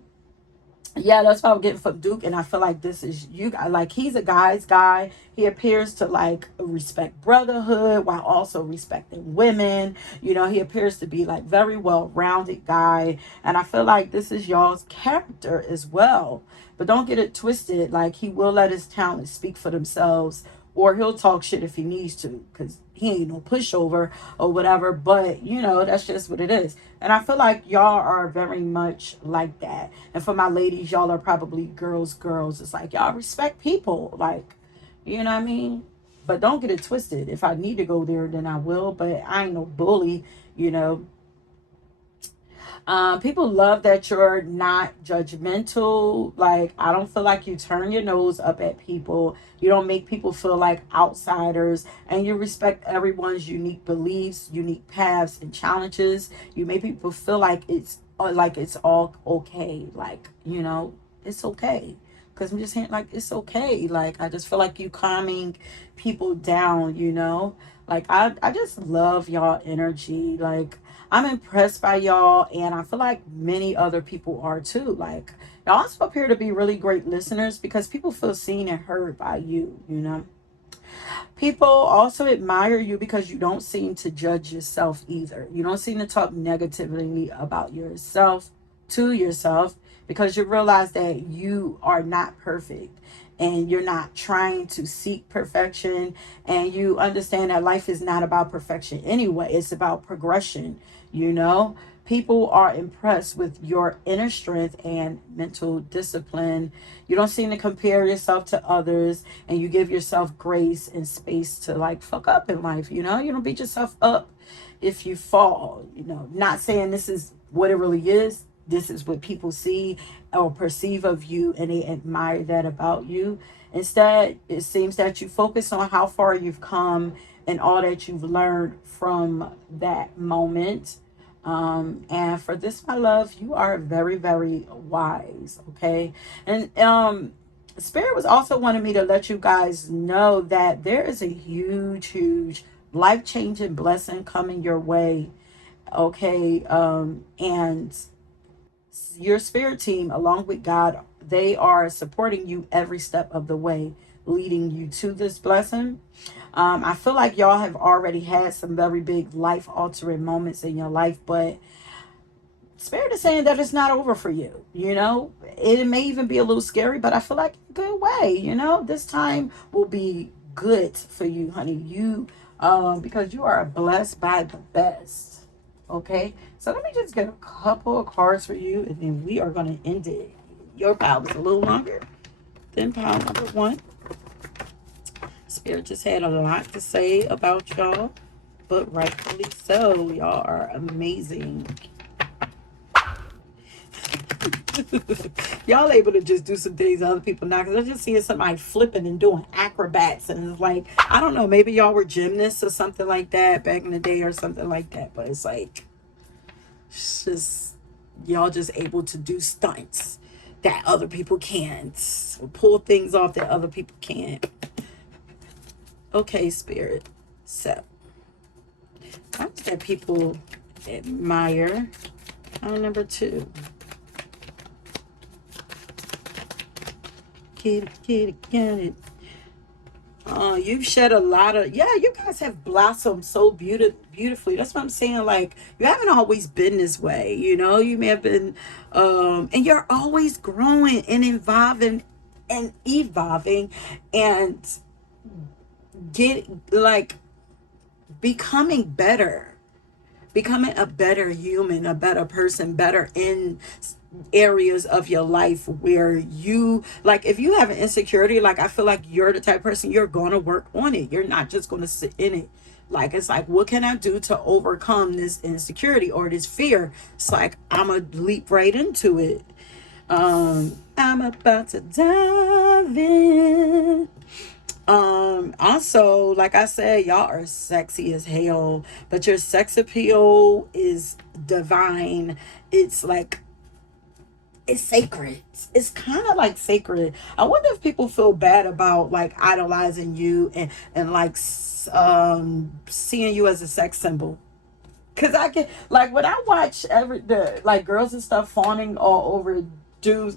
yeah, that's what I'm getting from Duke. And I feel like this is you guys. Like, he's a guy's guy. He appears to like respect brotherhood while also respecting women. He appears to be like very well-rounded guy. And I feel like this is y'all's character as well. But don't get it twisted. Like, he will let his talents speak for themselves, or he'll talk shit if he needs to, because he ain't no pushover or whatever. But that's just what it is. And I feel like y'all are very much like that. And for my ladies, y'all are probably girls. It's like, y'all respect people. Like, you know what I mean? But don't get it twisted. If I need to go there, then I will. But I ain't no bully, you know. People love that you're not judgmental. Like, I don't feel like you turn your nose up at people. You don't make people feel like outsiders, and you respect everyone's unique beliefs, unique paths, and challenges. You make people feel like it's all okay. Like, it's okay. Because I'm just saying, like, it's okay. Like, I just feel like you calming people down. Like, I just love y'all energy. Like, I'm impressed by y'all, and I feel like many other people are too. Like, y'all also appear to be really great listeners, because people feel seen and heard by you. People also admire you because you don't seem to judge yourself either. You don't seem to talk negatively about yourself to yourself, because you realize that you are not perfect, and you're not trying to seek perfection, and you understand that life is not about perfection anyway. It's about progression. you know People are impressed with your inner strength and mental discipline. You don't seem to compare yourself to others, and you give yourself grace and space to, like, fuck up in life. You don't beat yourself up if you fall. Not saying this is what it really is. This is what people see or perceive of you, and they admire that about you. Instead, it seems that you focus on how far you've come and all that you've learned from that moment. And for this, my love, you are very, very wise. Okay. And Spirit was also wanting me to let you guys know that there is a huge life-changing blessing coming your way. Okay. And your spirit team, along with God, they are supporting you every step of the way, leading you to this blessing. I feel like y'all have already had some very big life altering moments in your life, but Spirit is saying that it's not over for you. You know, it may even be a little scary, but I feel like a good way. You know, this time will be good for you, honey. Because you are blessed by the best. Okay, so let me just get a couple of cards for you, and then we are going to end it. Your pile was a little longer than pile number one. Spirit just had a lot to say about y'all, but rightfully so. Y'all are amazing. Y'all able to just do some things other people not, because I'm just seeing somebody flipping and doing acrobats, and it's like, I don't know, maybe y'all were gymnasts or something like that back in the day or something like that, but it's like, it's just, y'all just able to do stunts that other people can't, or pull things off that other people can't. Okay, Spirit. So how much that people admire. Number two. Get it. You've shed a lot of, yeah, you guys have blossomed so beautifully. That's what I'm saying. Like, you haven't always been this way, you know. You may have been, and you're always growing and evolving and get like becoming better, becoming a better human, a better person, better in areas of your life where you, like, if you have an insecurity, like, I feel like you're the type of person, you're gonna work on it. You're not just gonna sit in it. Like, it's like, what can I do to overcome this insecurity or this fear? It's like, I'm gonna leap right into it. I'm about to dive in. Also, like I said, y'all are sexy as hell, but your sex appeal is divine. It's like, it's sacred. It's kind of like sacred. I wonder if people feel bad about like idolizing you and like seeing you as a sex symbol. Cause I can, like, when I watch the like girls and stuff fawning all over Duke,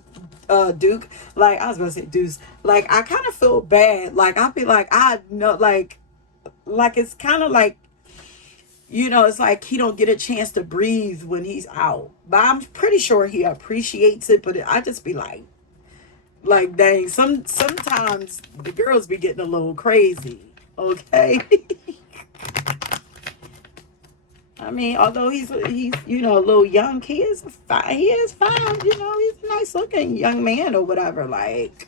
like, I was gonna say Deuce, like, I kind of feel bad. Like, I'll be like, I know, like it's kind of like, you know, it's like he don't get a chance to breathe when he's out. But I'm pretty sure he appreciates it. But I just be like, dang, sometimes the girls be getting a little crazy. Okay. I mean, although he's you know, a little young, he is fine. He is fine. You know, he's a nice looking young man or whatever. Like,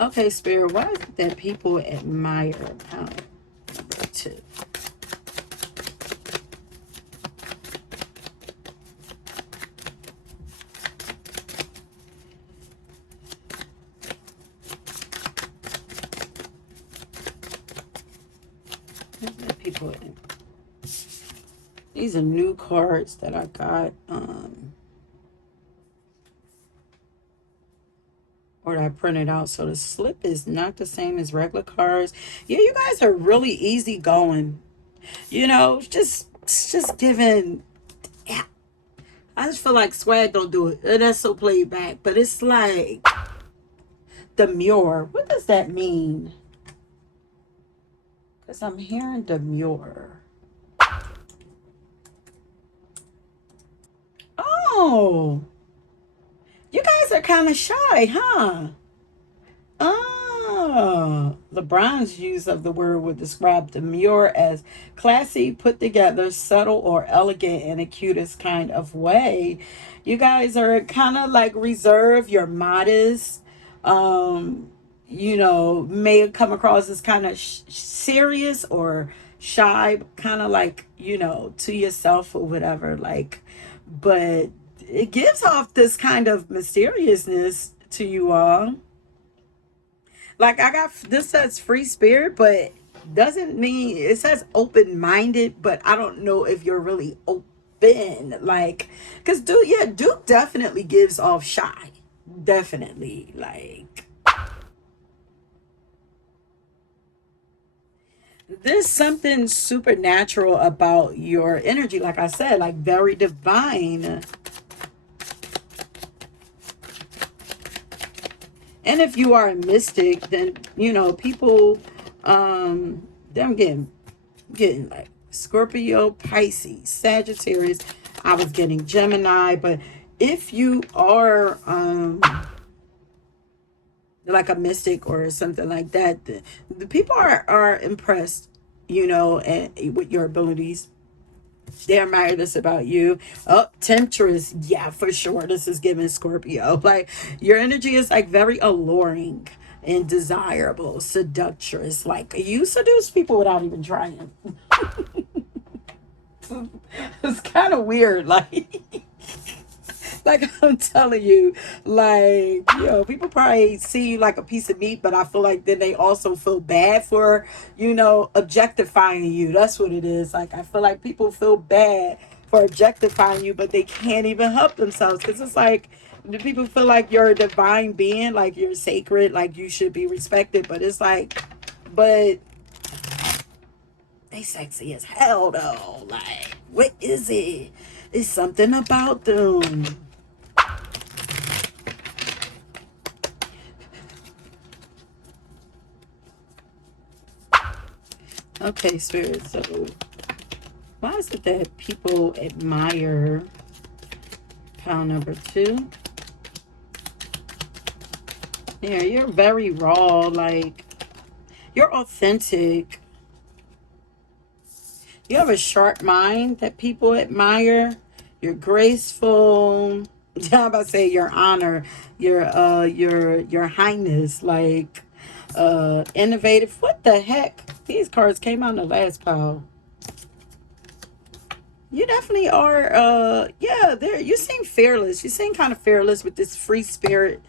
okay, Spirit, why is it that people admire talent? Number two. People, these are new cards that I got, or that I printed out. So the slip is not the same as regular cards. Yeah, you guys are really easy going. You know, it's just giving. Yeah, I just feel like swag don't do it. That's so played back. But it's like demure. What does that mean? Because I'm hearing demure. Oh, you guys are kind of shy, huh? LeBron's use of the word would describe demure as classy, put together, subtle, or elegant in the cutest kind of way. You guys are kind of like reserved, you're modest. You know, may come across as kind of serious or shy, kind of like, you know, to yourself or whatever. Like, but it gives off this kind of mysteriousness to you all. Like, I got, this says free spirit, but doesn't mean, it says open minded, but I don't know if you're really open. been like, because Duke definitely gives off shy, definitely, like there's something supernatural about your energy, like I said, like very divine. And if you are a mystic, then people, them getting like Scorpio, Pisces, Sagittarius. I was getting Gemini, but if you are like a mystic or something like that, the people are impressed, and with your abilities. They admire this about you. Oh, temptress, yeah, for sure. This is giving Scorpio. Like your energy is like very alluring and desirable, seductress. Like you seduce people without even trying. It's kind of weird, like like I'm telling you, like people probably see you like a piece of meat, but I feel like then they also feel bad for objectifying you. That's what it is. Like I feel like people feel bad for objectifying you, but they can't even help themselves because it's like the people feel like you're a divine being, like you're sacred, like you should be respected, but it's like, but they sexy as hell though. Like, what is it? It's something about them. Okay, Spirit. So, why is it that people admire pile number 2? Yeah, you're very raw. Like, you're authentic. You have a sharp mind that people admire. You're graceful. I'm about to say your honor, your highness, like innovative. What the heck? These cards came out in the last pile. You definitely are yeah, there you seem fearless. You seem kind of fearless with this free spirit.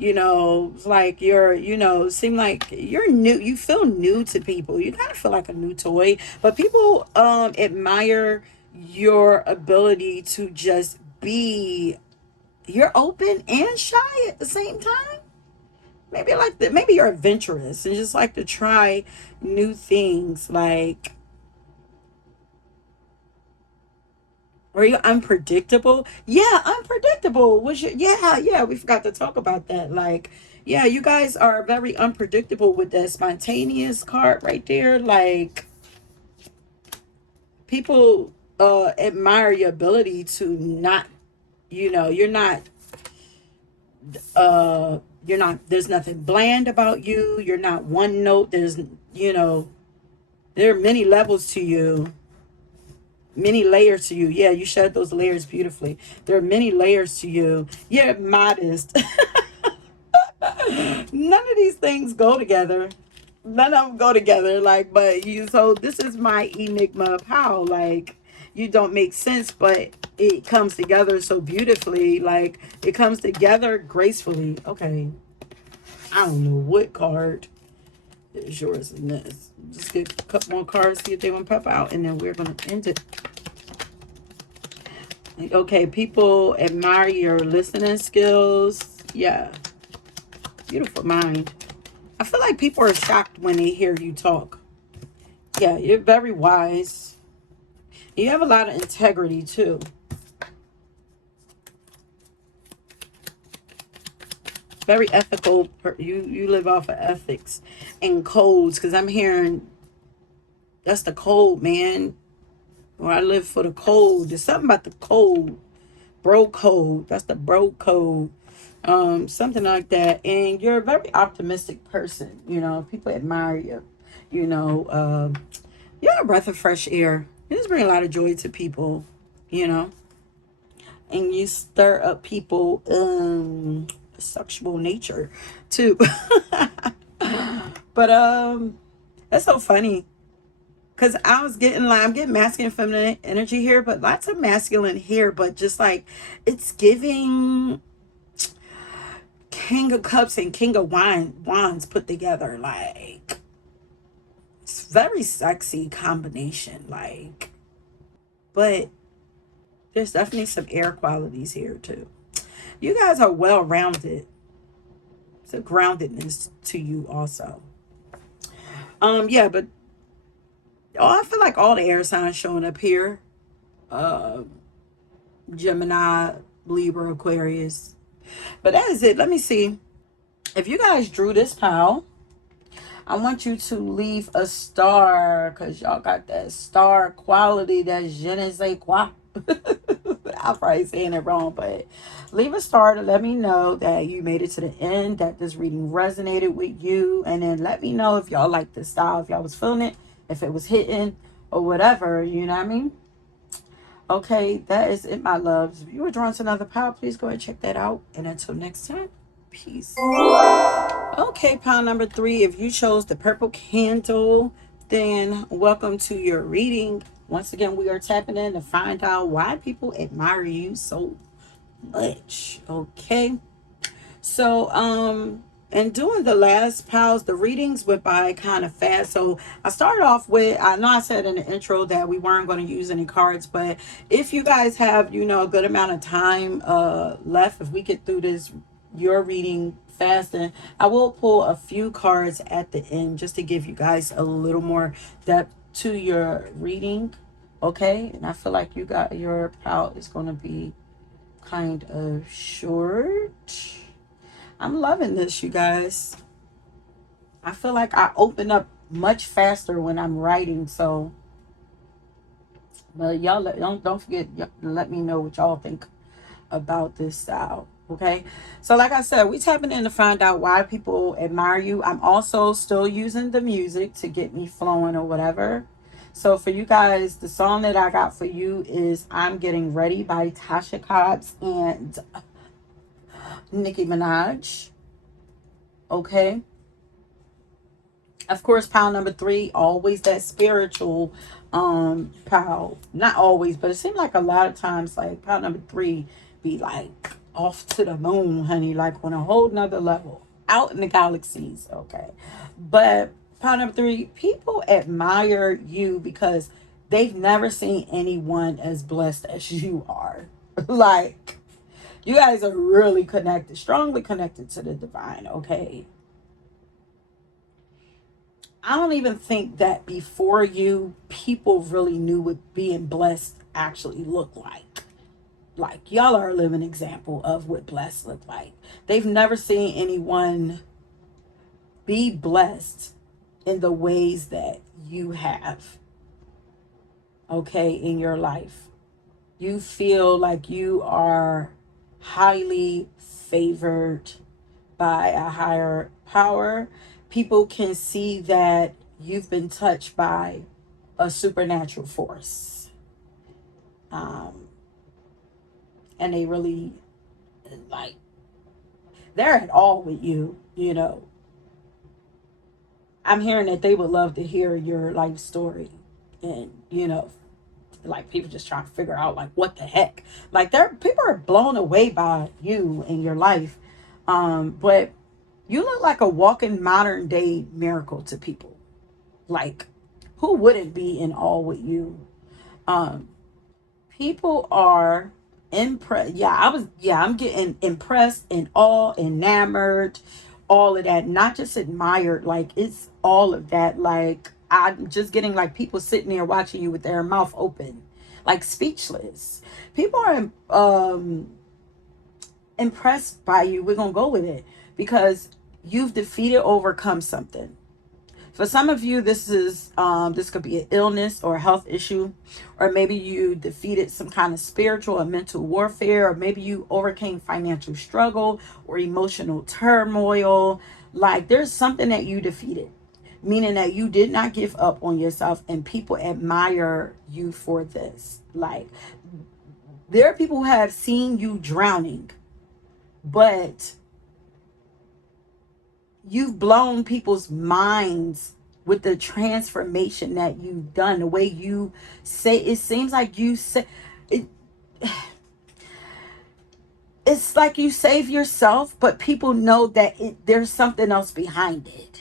Like you're, seem like you're new. You feel new to people. You kind of feel like a new toy. But people admire your ability to just be, you're open and shy at the same time. Maybe like that, maybe you're adventurous and just like to try new things. Like, are you unpredictable? Yeah, unpredictable. Was your, yeah, we forgot to talk about that. Like, yeah, you guys are very unpredictable with that spontaneous card right there. Like, people admire your ability to not, you're not, there's nothing bland about you. You're not one note. There's, there are many levels to you, many layers to you. Yeah, you shed those layers beautifully. There are many layers to you. You're modest. None of these things go together. None of them go together. Like, but you, so this is my enigma of how, like, you don't make sense, but it comes together so beautifully. Like, it comes together gracefully. Okay. I don't know what card is yours in this. Just get a couple more cards, see if they want to pop out, and then we're going to end it. Okay, people admire your listening skills. Yeah, beautiful mind. I feel like people are shocked when they hear you talk. Yeah, you're very wise. You have a lot of integrity too. Very ethical. You live off of ethics and codes. Because I'm hearing that's the code, man. Or I live for the code. There's something about the code. Bro code. That's the bro code. Something like that. And you're a very optimistic person. People admire you. You're a breath of fresh air. You just bring a lot of joy to people. You know, and you stir up people sexual nature too. But that's so funny because I was getting like, I'm getting masculine and feminine energy here, but lots of masculine here, but just like it's giving King of Cups and King of Wands put together. Like, it's very sexy combination. Like, but There's definitely some air qualities here too. You guys are well rounded. It's a groundedness to you also. Yeah, but I feel like all the air signs showing up here. Uh, Gemini, Libra, Aquarius. But that is it. Let me see. If you guys drew this pile, I want you to leave a star because y'all got that star quality, that je ne sais quoi. I'm probably saying it wrong, but leave a star to let me know that you made it to the end, that this reading resonated with you. And then let me know if y'all like this style, if y'all was feeling it, if it was hitting or whatever, you know what I mean? Okay, that is it, my loves. If you were drawn to another pile, please go and check that out. And until next time, peace. Okay, pile number 3. If you chose the purple candle, then welcome to your reading. Once again, we are tapping in to find out why people admire you so much. Okay. So, and doing the last piles, the readings went by kind of fast. So I started off with, I know I said in the intro that we weren't going to use any cards, but if you guys have, a good amount of time left, if we get through this, your reading fast, then I will pull a few cards at the end just to give you guys a little more depth to your reading. Okay. And I feel like your pile is going to be kind of short. I'm loving this, you guys. I feel like I open up much faster when I'm writing. So, but y'all don't forget, let me know what y'all think about this style. Okay. So like I said, we tapping in to find out why people admire you. I'm also still using the music to get me flowing or whatever. So for you guys, the song that I got for you is I'm Getting Ready by Tasha Cobbs and Nicki Minaj. Okay. Of course, pile number 3, always that spiritual pile. Not always, but it seemed like a lot of times, like pile number 3 be like off to the moon, honey, like on a whole nother level. Out in the galaxies, okay. But pile number 3, people admire you because they've never seen anyone as blessed as you are. Like, you guys are really connected, strongly connected to the divine, okay? I don't even think that before you, people really knew what being blessed actually looked like. Like, y'all are a living example of what blessed looked like. They've never seen anyone be blessed in the ways that you have, okay, in your life. You feel like you are highly favored by a higher power. People can see that you've been touched by a supernatural force. And they really, like, they're at all with you. I'm hearing that they would love to hear your life story. And, like, people just trying to figure out, like, what the heck. Like, people are blown away by you and your life. But you look like a walking modern day miracle to people. Like, who wouldn't be in awe with you? People are impressed. I'm getting impressed, in awe, enamored, all of that. Not just admired, like, it's all of that. Like, I'm just getting like people sitting there watching you with their mouth open, like speechless. People are impressed by you. We're gonna go with it because you've defeated, overcome something. For some of you, this could be an illness or a health issue, or maybe you defeated some kind of spiritual or mental warfare, or maybe you overcame financial struggle or emotional turmoil. Like, there's something that you defeated, meaning that you did not give up on yourself, and people admire you for this. Like, there are people who have seen you drowning, but you've blown people's minds with the transformation that you've done. The way you say, it seems like you say it, it's like you save yourself, but people know that there's something else behind it.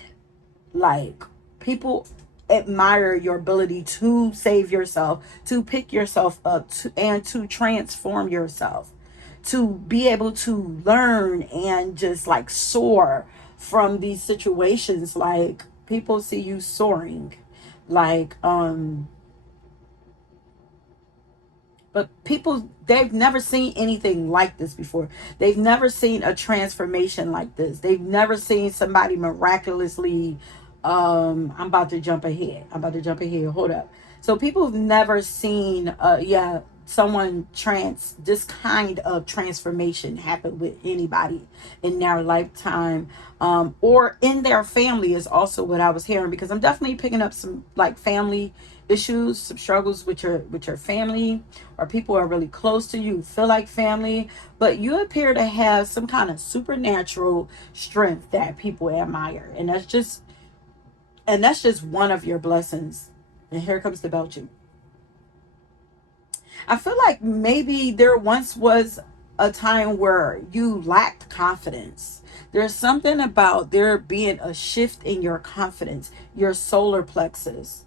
Like, people admire your ability to save yourself, to pick yourself up, and to transform yourself, to be able to learn and just like soar from these situations. Like, people see you soaring, like, but people, they've never seen anything like this before. They've never seen a transformation like this. They've never seen somebody miraculously, I'm about to jump ahead. Hold up. So people have never seen someone this kind of transformation happen with anybody in their lifetime, or in their family, is also what I was hearing, because I'm definitely picking up some like family issues, some struggles with your family, or people who are really close to you, feel like family, but you appear to have some kind of supernatural strength that people admire, and that's just one of your blessings. And here comes the belching. I feel like maybe there once was a time where you lacked confidence. There's something about there being a shift in your confidence, your solar plexus.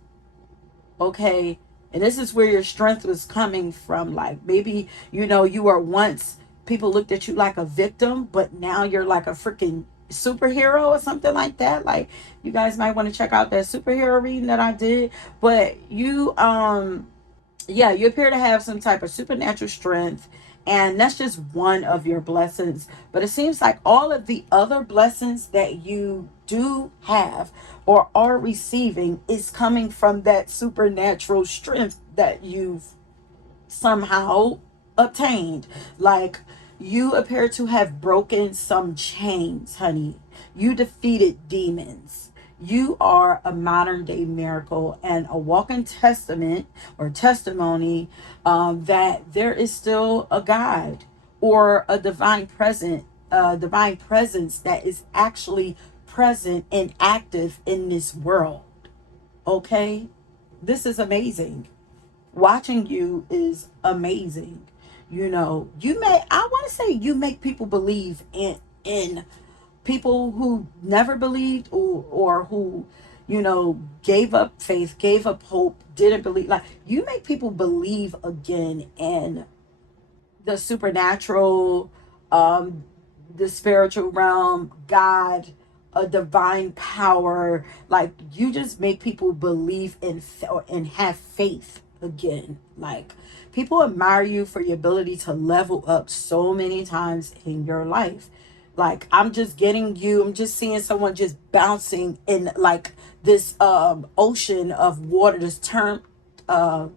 Okay. And this is where your strength was coming from. Like, maybe, you were once, people looked at you like a victim, but now you're like a freaking superhero or something like that. Like, you guys might want to check out that superhero reading that I did. But you appear to have some type of supernatural strength, and that's just one of your blessings. But it seems like all of the other blessings that you do have or are receiving is coming from that supernatural strength that you've somehow obtained. Like, you appear to have broken some chains, honey. You defeated demons. You are a modern day miracle and a walking testament or testimony, that there is still a God or a divine presence that is actually present and active in this world. Okay? This is amazing. Watching you is amazing. I want to say you make people believe in people who never believed, or who, gave up faith, gave up hope, didn't believe. Like, you make people believe again in the supernatural, um, the spiritual realm, God, a divine power. Like, you just make people believe and have faith again. Like, people admire you for your ability to level up so many times in your life. Like, I'm just seeing someone just bouncing in like this ocean of water, this term uh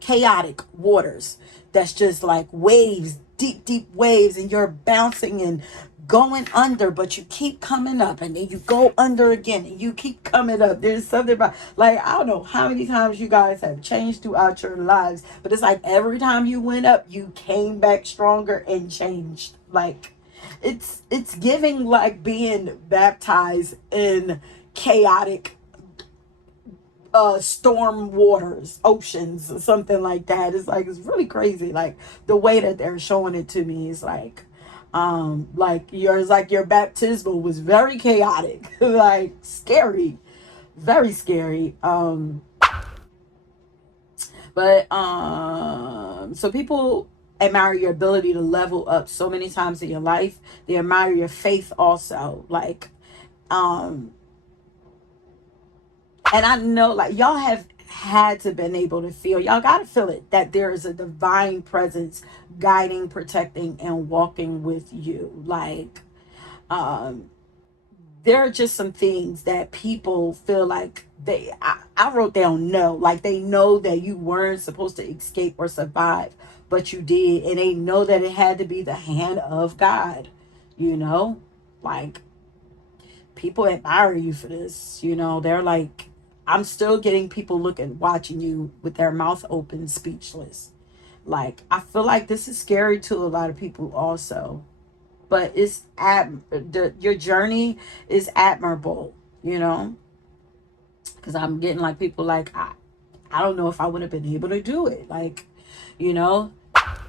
chaotic waters, that's just like waves, deep, deep waves, and you're bouncing and going under, but you keep coming up, and then you go under again, and you keep coming up. There's something about, like, I don't know how many times you guys have changed throughout your lives, but it's like every time you went up, you came back stronger and changed. Like, it's giving like being baptized in chaotic storm waters, oceans, something like that. It's like, it's really crazy. Like, the way that they're showing it to me is like your baptismal was very chaotic, like scary, very scary. But so people admire your ability to level up so many times in your life. They admire your faith also. Like, um and I know, like, y'all have had to been able to feel, y'all got to feel it, that there is a divine presence guiding, protecting, and walking with you. Like, um there are just some things that people feel like I wrote down, no, like, they know that you weren't supposed to escape or survive, but you did, and they know that it had to be the hand of God, you know like, people admire you for this. They're like, I'm still getting people watching you with their mouth open, speechless. Like, I feel like this is scary to a lot of people also, but your journey is admirable, because I'm getting like people like, I don't know if I would have been able to do it. Like, you know,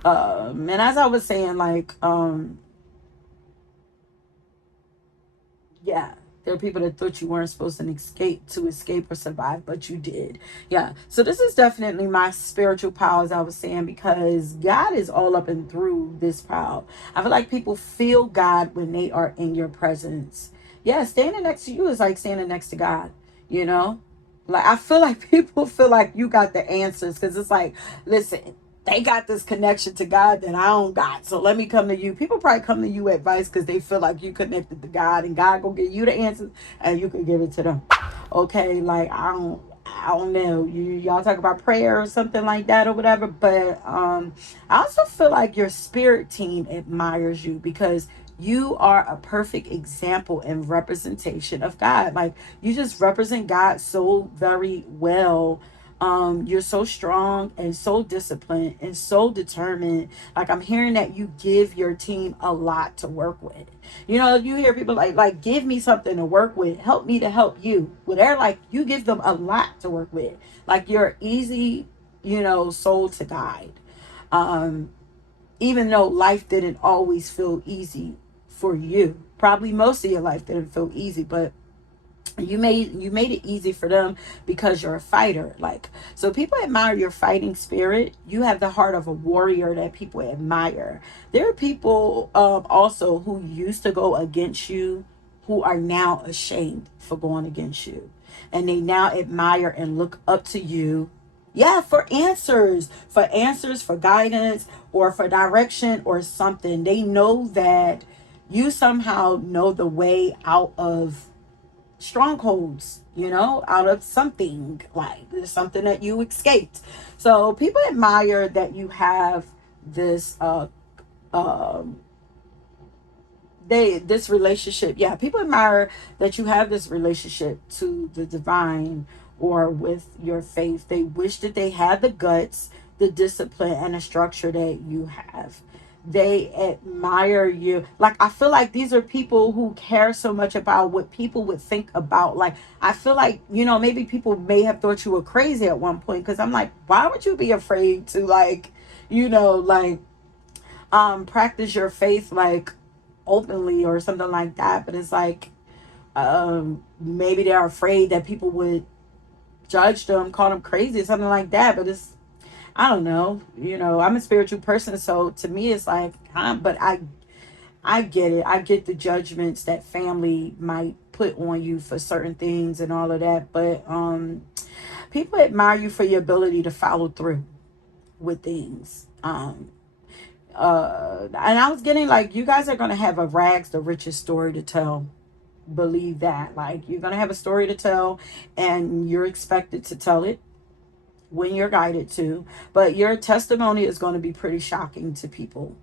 and as I was saying, like, yeah, There are people that thought you weren't supposed to escape or survive, but you did. Yeah. So this is definitely my spiritual power, as I was saying, because God is all up and through this power. I feel like people feel God when they are in your presence. Yeah, standing next to you is like standing next to God, you know? Like, I feel like people feel like you got the answers, because it's like, listen, they got this connection to God that I don't got. So let me come to you. People probably come to you advice because they feel like you connected to God, and God gonna give you the answers and you can give it to them. Okay, like I don't know. Y'all talk about prayer or something like that or whatever, but I also feel like your spirit team admires you because you are a perfect example and representation of God. Like, you just represent God so very well. You're so strong and so disciplined and so determined. Like, I'm hearing that you give your team a lot to work with. You know, you hear people like give me something to work with, help me to help you. Well, they're like, you give them a lot to work with. Like, you're easy, soul to guide. Um, Even though life didn't always feel easy for you, probably most of your life didn't feel easy, but you made it easy for them because you're a fighter. Like, so people admire your fighting spirit. You have the heart of a warrior that people admire. There are people also who used to go against you, who are now ashamed for going against you, and they now admire and look up to you. Yeah, for answers, for guidance, or for direction or something. They know that you somehow know the way out of strongholds, out of something. Like, there's something that you escaped. So people admire that you have this um this relationship. Yeah, people admire that you have this relationship to the divine or with your faith. They wish that they had the guts, the discipline, and the structure that you have. They admire you. Like, I feel like these are people who care so much about what people would think about. Like, I feel like, maybe people may have thought you were crazy at one point, because I'm like, why would you be afraid to, like, like, practice your faith, like, openly or something like that? But it's like, maybe they're afraid that people would judge them, call them crazy or something like that. But it's, I don't know. I'm a spiritual person, so to me it's like, but I get it. I get the judgments that family might put on you for certain things and all of that. But people admire you for your ability to follow through with things. And I was getting, like, you guys are gonna have a rags the richest story to tell. Believe that. Like, you're gonna have a story to tell, and you're expected to tell it when you're guided to. But your testimony is going to be pretty shocking to people.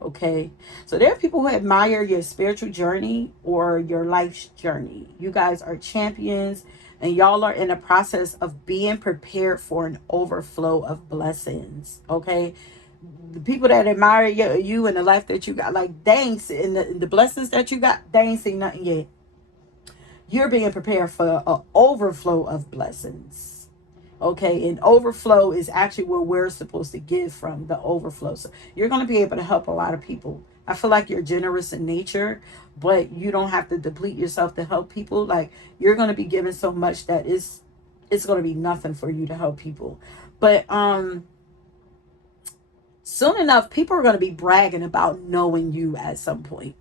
Okay, so there are people who admire your spiritual journey or your life's journey. You guys are champions, and y'all are in the process of being prepared for an overflow of blessings. Okay, the people that admire you and the life that you got, like, they ain't seen the blessings that you got, they ain't seen nothing yet. You're being prepared for an overflow of blessings. Okay, and overflow is actually where we're supposed to give from, the overflow. So you're going to be able to help a lot of people. I feel like you're generous in nature, but you don't have to deplete yourself to help people. Like, you're going to be given so much that it's going to be nothing for you to help people. But soon enough, people are going to be bragging about knowing you at some point.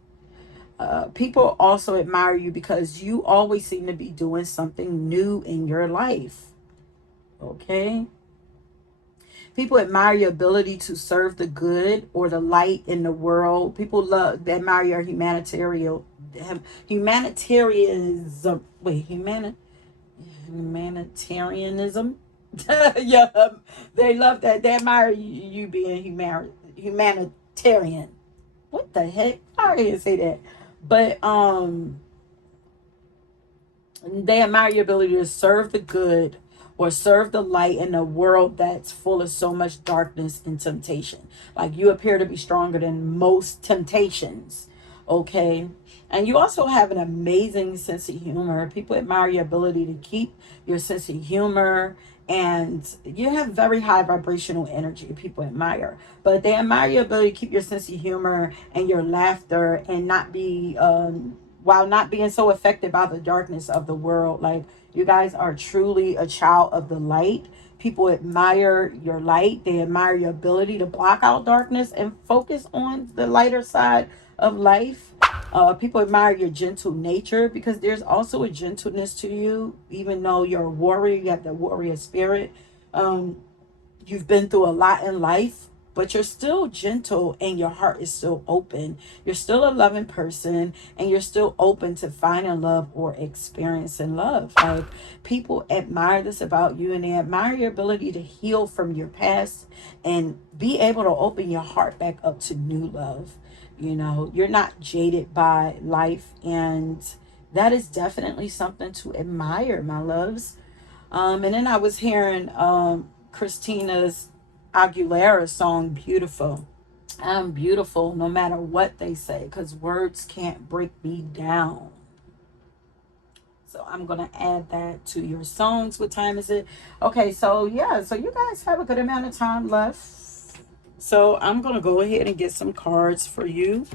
People also admire you because you always seem to be doing something new in your life. Okay. People admire your ability to serve the good or the light in the world. People admire your humanitarianism. Wait, humanitarianism. Yeah, they love that. They admire you being humanitarian. What the heck? I didn't say that. But they admire your ability to serve the good or serve the light in a world that's full of so much darkness and temptation. Like, you appear to be stronger than most temptations. Okay. And you also have an amazing sense of humor. People admire your ability to keep your sense of humor, and you have very high vibrational energy. People admire, but they admire your ability to keep your sense of humor and your laughter and not be while not being so affected by the darkness of the world. Like, you guys are truly a child of the light. People admire your light. They admire your ability to block out darkness and focus on the lighter side of life. People admire your gentle nature, because there's also a gentleness to you. Even though you're a warrior, you have the warrior spirit. You've been through a lot in life, but you're still gentle and your heart is still open. You're still a loving person, and you're still open to finding love or experiencing love. Like, people admire this about you, and they admire your ability to heal from your past and be able to open your heart back up to new love. You know, you're not jaded by life, and that is definitely something to admire, my loves. And then I was hearing Christina's Aguilera song, Beautiful. I'm beautiful no matter what they say, because words can't break me down. So I'm going to add that to your songs. What time is it? Okay, so yeah, so you guys have a good amount of time left. So I'm going to go ahead and get some cards for you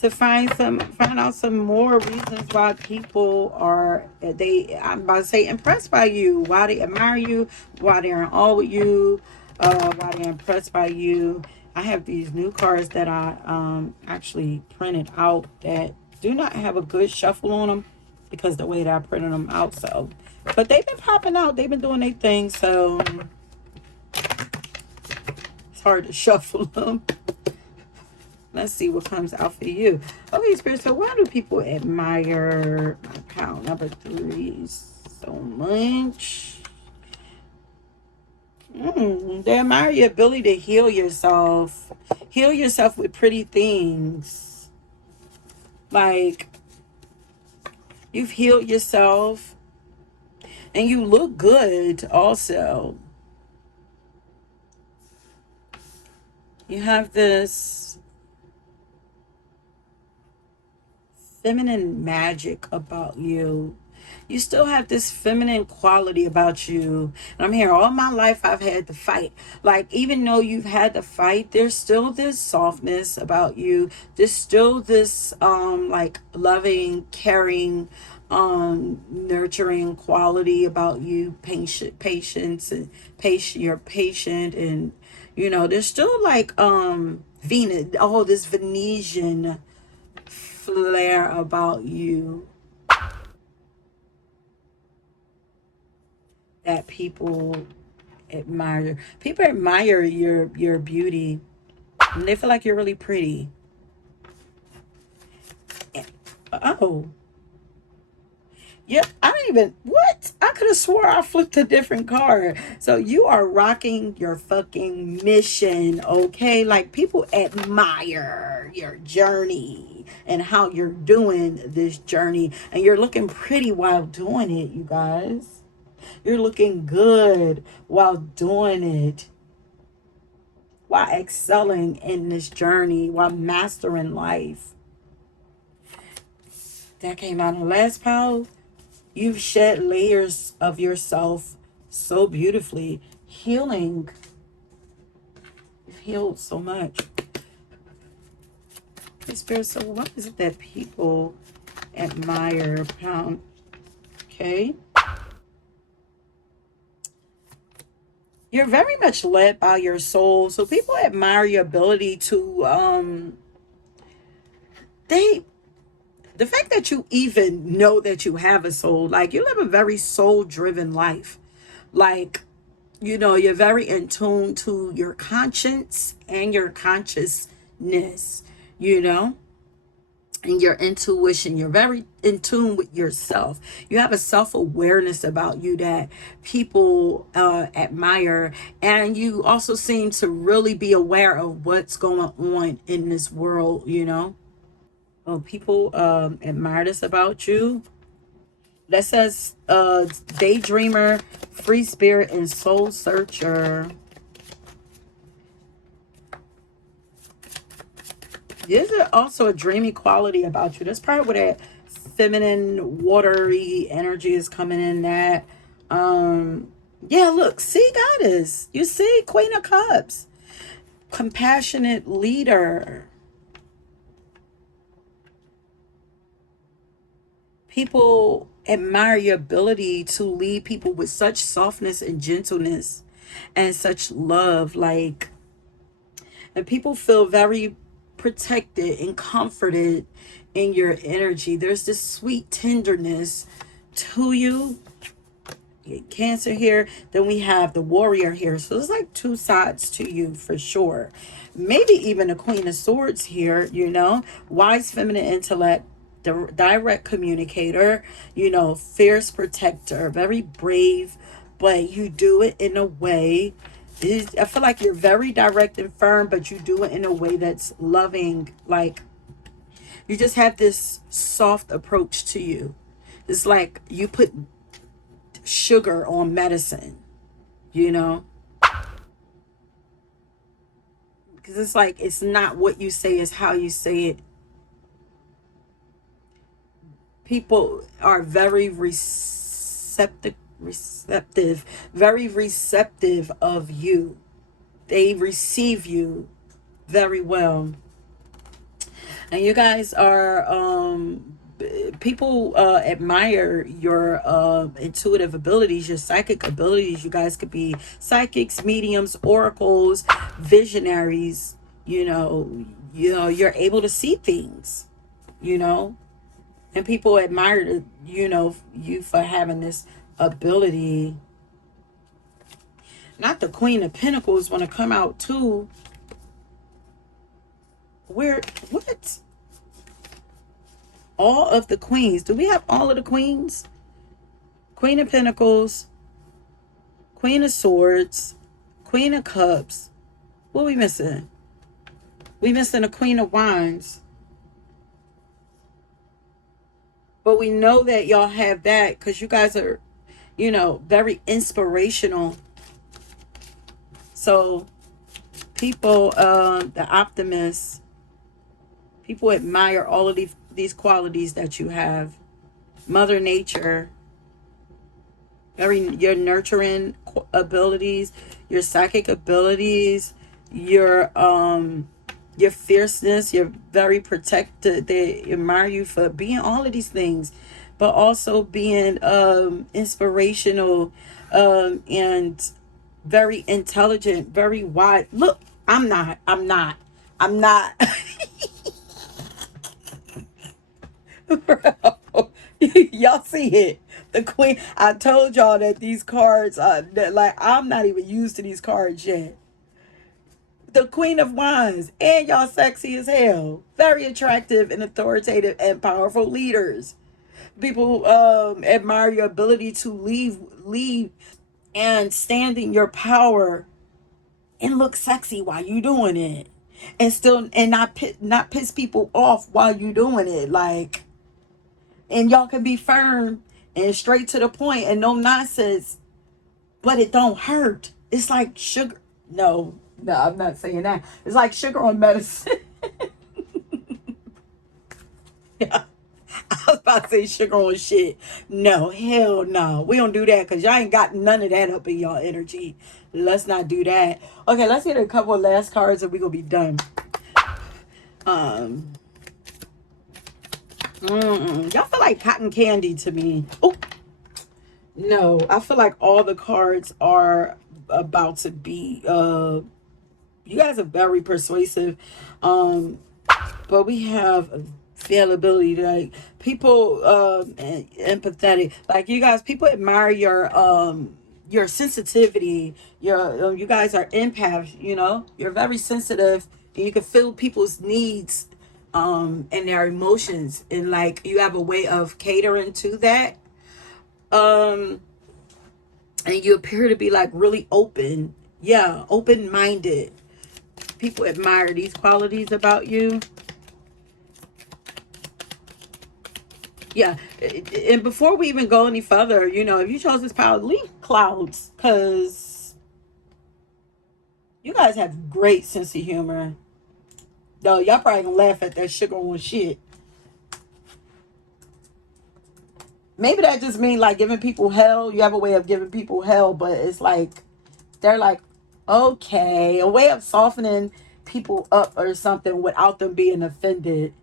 to find out some more reasons why people are, I'm about to say, impressed by you, why they admire you, why they're in awe with you, why they're impressed by you. I have these new cards that I actually printed out that do not have a good shuffle on them, because the way that I printed them out. So, but they've been popping out, they've been doing their thing, so it's hard to shuffle them. Let's see what comes out for you. Okay, Spirit, so why do people admire my pile number 3 so much? They admire your ability to heal yourself. Heal yourself with pretty things. Like, you've healed yourself and you look good also. You have this feminine magic about you. You still have this feminine quality about you. And I'm here all my life, I've had to fight. Like, even though you've had to fight, there's still this softness about you. There's still this like loving, caring, nurturing quality about you. Patience and patient. You're patient, and you know, there's still like Venus, oh, this Venetian flair about you that people admire. People admire your beauty, and they feel like you're really pretty. Oh, yeah, I don't even, what? I could have swore I flipped a different card. So you are rocking your fucking mission, okay? Like, people admire your journey and how you're doing this journey, and you're looking pretty while doing it, you guys. You're looking good while doing it, while excelling in this journey, while mastering life. That came out in the last pile. You've shed layers of yourself so beautifully, healing. You've healed so much. Spirit, so what is it that people admire? Okay. You're very much led by your soul. So people admire your ability to they the fact that you even know that you have a soul. Like, you live a very soul driven life. Like, you know, you're very in tune to your conscience and your consciousness, you know, and your intuition. You're very in tune with yourself. You have a self-awareness about you that people admire, and you also seem to really be aware of what's going on in this world, you know. People admire this about you. That says daydreamer, free spirit, and soul searcher. There's also a dreamy quality about you. That's probably where that feminine, watery energy is coming in. That, yeah, look, see, goddess. You see, Queen of Cups, compassionate leader. People admire your ability to lead people with such softness and gentleness and such love. Like, and people feel very protected and comforted in your energy. There's this sweet tenderness to you. Cancer here, then we have the warrior here, so there's like two sides to you for sure. Maybe even a queen of swords here, you know, wise feminine intellect, the direct communicator, you know, fierce protector, very brave, but you do it in a way, I feel like you're very direct and firm, but you do it in a way that's loving. Like, you just have this soft approach to you. It's like you put sugar on medicine, you know, because it's like, it's not what you say, it's how you say it. People are very receptive, very receptive of you. They receive you very well. And you guys are people admire your intuitive abilities, your psychic abilities. You guys could be psychics, mediums, oracles, visionaries. You're able to see things, you know, and people admire you for having this ability. Not the Queen of Pentacles want to come out too. What? All of the queens. Do we have all of the queens? Queen of Pentacles, Queen of Swords, Queen of Cups. What are we missing? We missing a Queen of Wands. But we know that y'all have that because you guys are, very inspirational. So people, the optimists, people admire all of these qualities that you have. Mother Nature, your nurturing abilities, your psychic abilities, your fierceness, you're very protected. They admire you for being all of these things, but also being inspirational, and very intelligent, very wise. Look, I'm not Bro, y'all see it. The queen. I told y'all that these cards are like, I'm not even used to these cards yet. The Queen of Wands, and y'all sexy as hell. Very attractive and authoritative and powerful leaders. People admire your ability to lead and stand in your power and look sexy while you doing it. And still, and not piss people off while you doing it. Like, and y'all can be firm and straight to the point and no nonsense, but it don't hurt. It's like sugar. No, I'm not saying that. It's like sugar on medicine. Yeah, I was about to say sugar on shit. No, hell no. We don't do that because y'all ain't got none of that up in y'all energy. Let's not do that. Okay, let's get a couple of last cards and we're going to be done. Y'all feel like cotton candy to me. Oh, no, I feel like all the cards are about to be, you guys are very persuasive. But we have availability, like people, empathetic. Like, you guys, people admire your sensitivity. You guys are empaths, you're very sensitive and you can feel people's needs, and their emotions. And like, you have a way of catering to that. And you appear to be like really open. Yeah, open-minded. People admire these qualities about you. Yeah, and before we even go any further, if you chose this power, leave clouds, because you guys have great sense of humor. No, y'all probably gonna laugh at that sugar on shit. Maybe that just means like giving people hell. You have a way of giving people hell, but it's like, they're like, okay, a way of softening people up or something without them being offended.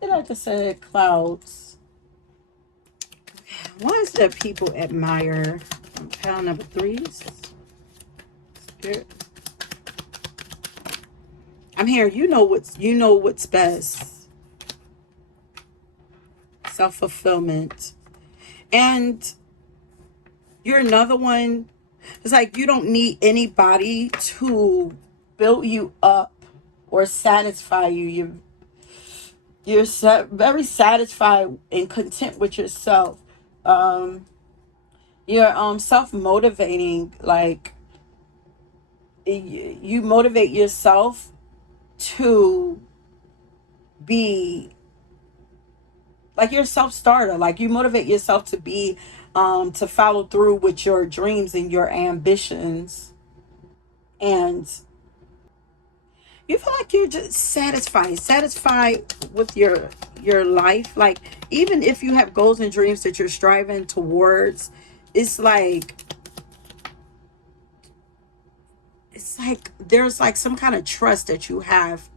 Did I just say clouds? What is that people admire? Pile number 3. Spirit. I'm here. You know what's best. Self-fulfillment. And you're another one. It's like you don't need anybody to build you up or satisfy you. You're very satisfied and content with yourself. You're self-motivating. Like you motivate yourself to be like you're a self-starter. Like you motivate yourself to be to follow through with your dreams and your ambitions, and you feel like you're just satisfied with your life. Like even if you have goals and dreams that you're striving towards, it's like there's like some kind of trust that you have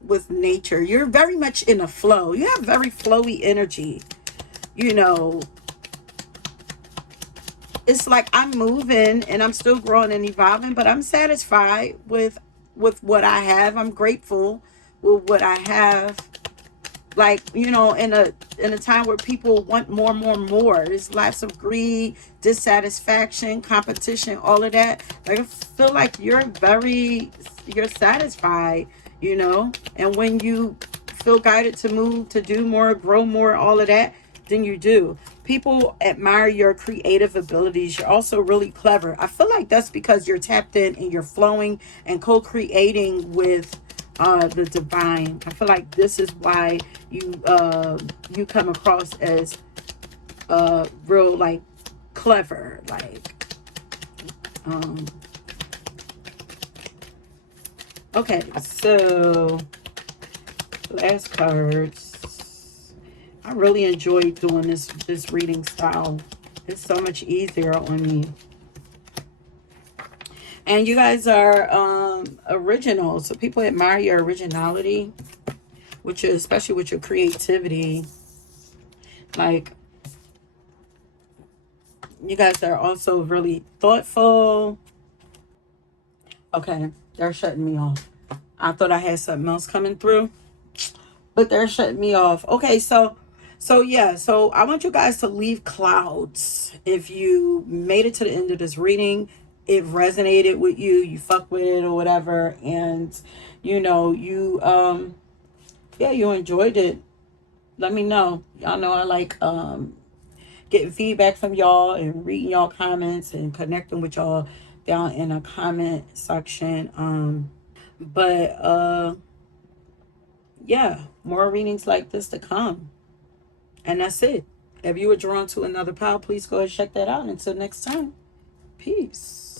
with nature. You're very much in a flow. You have very flowy energy. You know, it's like I'm moving and I'm still growing and evolving, but I'm satisfied with what I have. I'm grateful with what I have. Like, you know, in a time where people want more, there's lots of greed, dissatisfaction, competition, all of that. Like I feel like you're satisfied, you know. And when you feel guided to move, to do more, grow more, all of that, then you do. People admire your creative abilities. You're also really clever. I feel like that's because you're tapped in and you're flowing and co-creating with the divine. I feel like this is why you come across as real, like, clever, like okay. So last cards. I really enjoy doing this reading style. It's so much easier on me. And you guys are original, so people admire your originality, which is especially with your creativity. Like you guys are also really thoughtful. Okay, they're shutting me off. I thought I had something else coming through, but they're shutting me off. Okay, so yeah, so I want you guys to leave clouds. If you made it to the end of this reading, it resonated with you, you fuck with it or whatever, and you know, you enjoyed it. Let me know. Y'all know I like getting feedback from y'all and reading y'all comments and connecting with y'all down in the comment section. But yeah, more readings like this to come. And that's it. If you were drawn to another pile, please go and check that out. Until next time, peace.